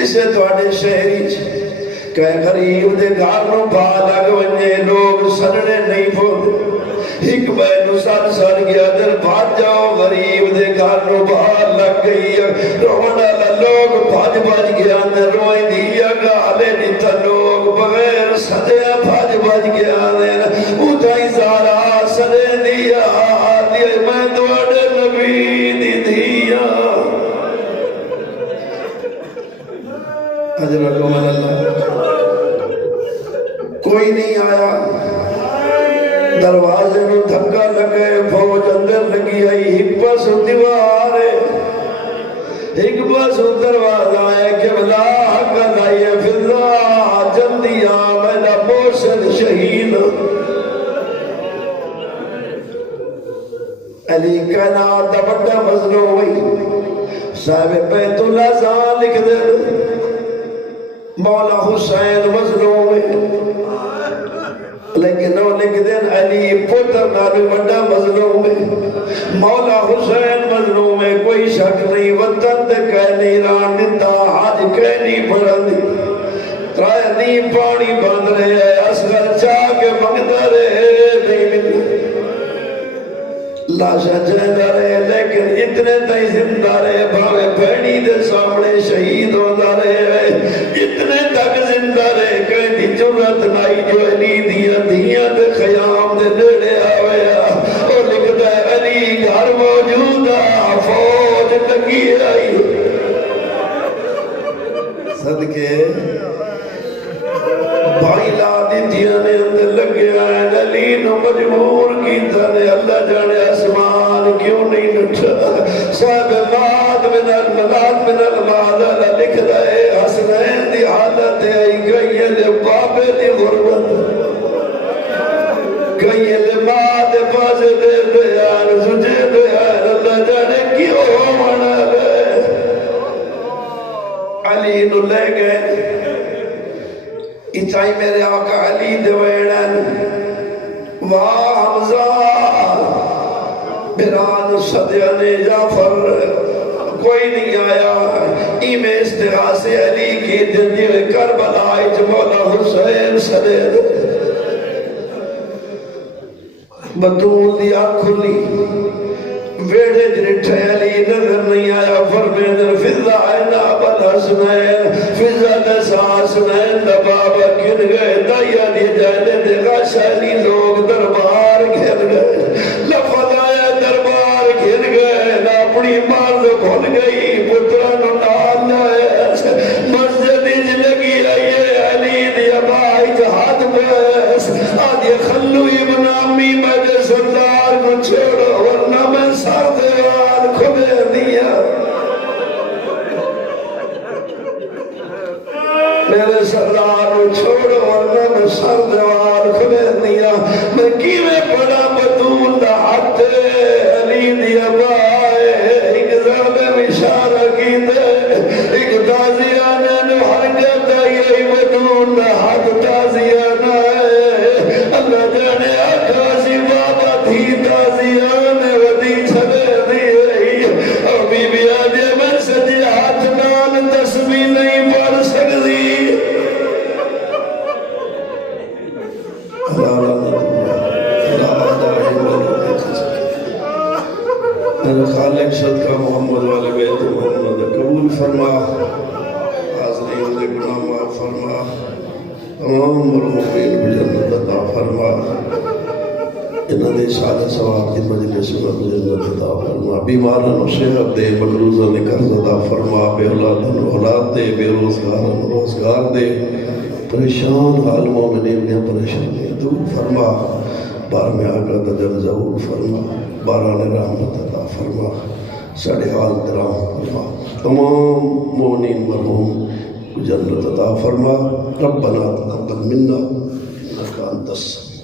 اسے توڑے شہری کہ غریب دے گھارنوں پا لگ ونجے لوگ سننے نہیں پھوڑے، ایک بینو سر گیا در بھاج جاؤ، غریب دے گھارنوں باہر لگ گئی، رونا لوگ بھاج گیا در روئی دیا گالے نیتا لوگ بغیر صدیا بھاج گیا در اتائی زارا صدے دیا میں دوڑے نبی دی دیا، حضرت اللہ کوئی نہیں آیا، دروازے میں دھکا لگے، فوج اندر لگے پاس دیوار ہے، ایک پاس دروازہ ہے کہ بلا حق لائے فضا جلدی آمدہ محسن شہید علی کائنات دا بڑا مظلوم ہوئی صاحب بیت اللہ زان لکھ دے مولا حسین مظلوم ہے لیکن نو لکھ دین علی پتر نابی بڑا مظلوم ہے مولا حسین مظلوم ہے کوئی شک نہیں وطن دے کہنی ران دیتا آج کہنی پڑھن دی ترائے نہیں پانی بند رہے ہیں اصغر چاہ کے مقدر ہے نہیں ملنا لاشا جہدہ رہے لیکن اتنے تائی زندہ رہے بھاوے بھینی دے سامنے شہید ہوتا رہے اتنے تک زندہ رہے کہنی جرت نائی جو علی دیا دے خیام دے نیڑے آوے اور لکھتا ہے علی گھر موجودہ فوج لگی آئی صدقے بھائی لا دیتیا نے اندر لگے آئے علی نو مجبور کی تھانے اللہ جانے آسمان کیوں نہیں نٹھا صاحب ماد من المعدل لکھ رہے حسنین دی حالت آئی گئی لے بابے دی غربت گئی لے ماد پاس دے دیان سجے دیان اللہ جانے کیوں منا لے علی نو لے گئے اچھائی میرے آقا علی دویڑن واہ حمزہ بران صدیان جعفر کوئی نہیں آیا ایمیں استغاث علی کی دل کربلا مولا حسین صدید بطول دیا کھلی ویڑے جنٹھے علی نظر نہیں آیا فرمیدر فضا اینا بل حسنین فضا دسا حسنین دبابا گر گئے دایا دی جائلے دیگا شاہلی لوگ دربار گھر گئے لفظ آیا دربار گھر گئے نا اپنی مرد کھل گئی پتران نال لائے مسجد لگی آئیے علی دی ابائی جہاد بیس آدھی خلو ابن امی مجھے سردار کو چھوڑو ورنہ میں سار دیوار کھلے دیا میرے سردار کو چھوڑو ورنہ میں سار دیوار کھلے دیا میں کیوے پڑا بطول دا حد علی دی ابائے ایک ظالم اشارہ کی دے ایک تازیانہ نو حرکت آئی بطول دا حد تازیانہ ہے اللہ جانے آکاسی بابا تھی تازیانہ ودی چھلے دی رہی اور بی بی آجے میں سجی ہاتھ نال تسبیح نہیں پڑھ سکتی میرے خالق صدقہ محمد والے بیت محمد قبول فرما حاضرین دے گناہ معاف فرما تمام مرحومین بجنت عطا فرما انہاں دے سارے ثواب دی مجلس میں جنت عطا فرما بیماراں نو صحت دے مقروضاں دے قرض عطا فرما بے اولاداں نو اولاد دے بے روزگاراں نو روزگار دے پریشان حال مومنین نے پریشانی دور فرما بار میں آقا تجل ظہور فرما باران رحمت عطا فرما ساڑے حال درام فرما تمام مومنین مرحوم کو جنت عطا فرما ربنا تقبل منا انک انت السمیع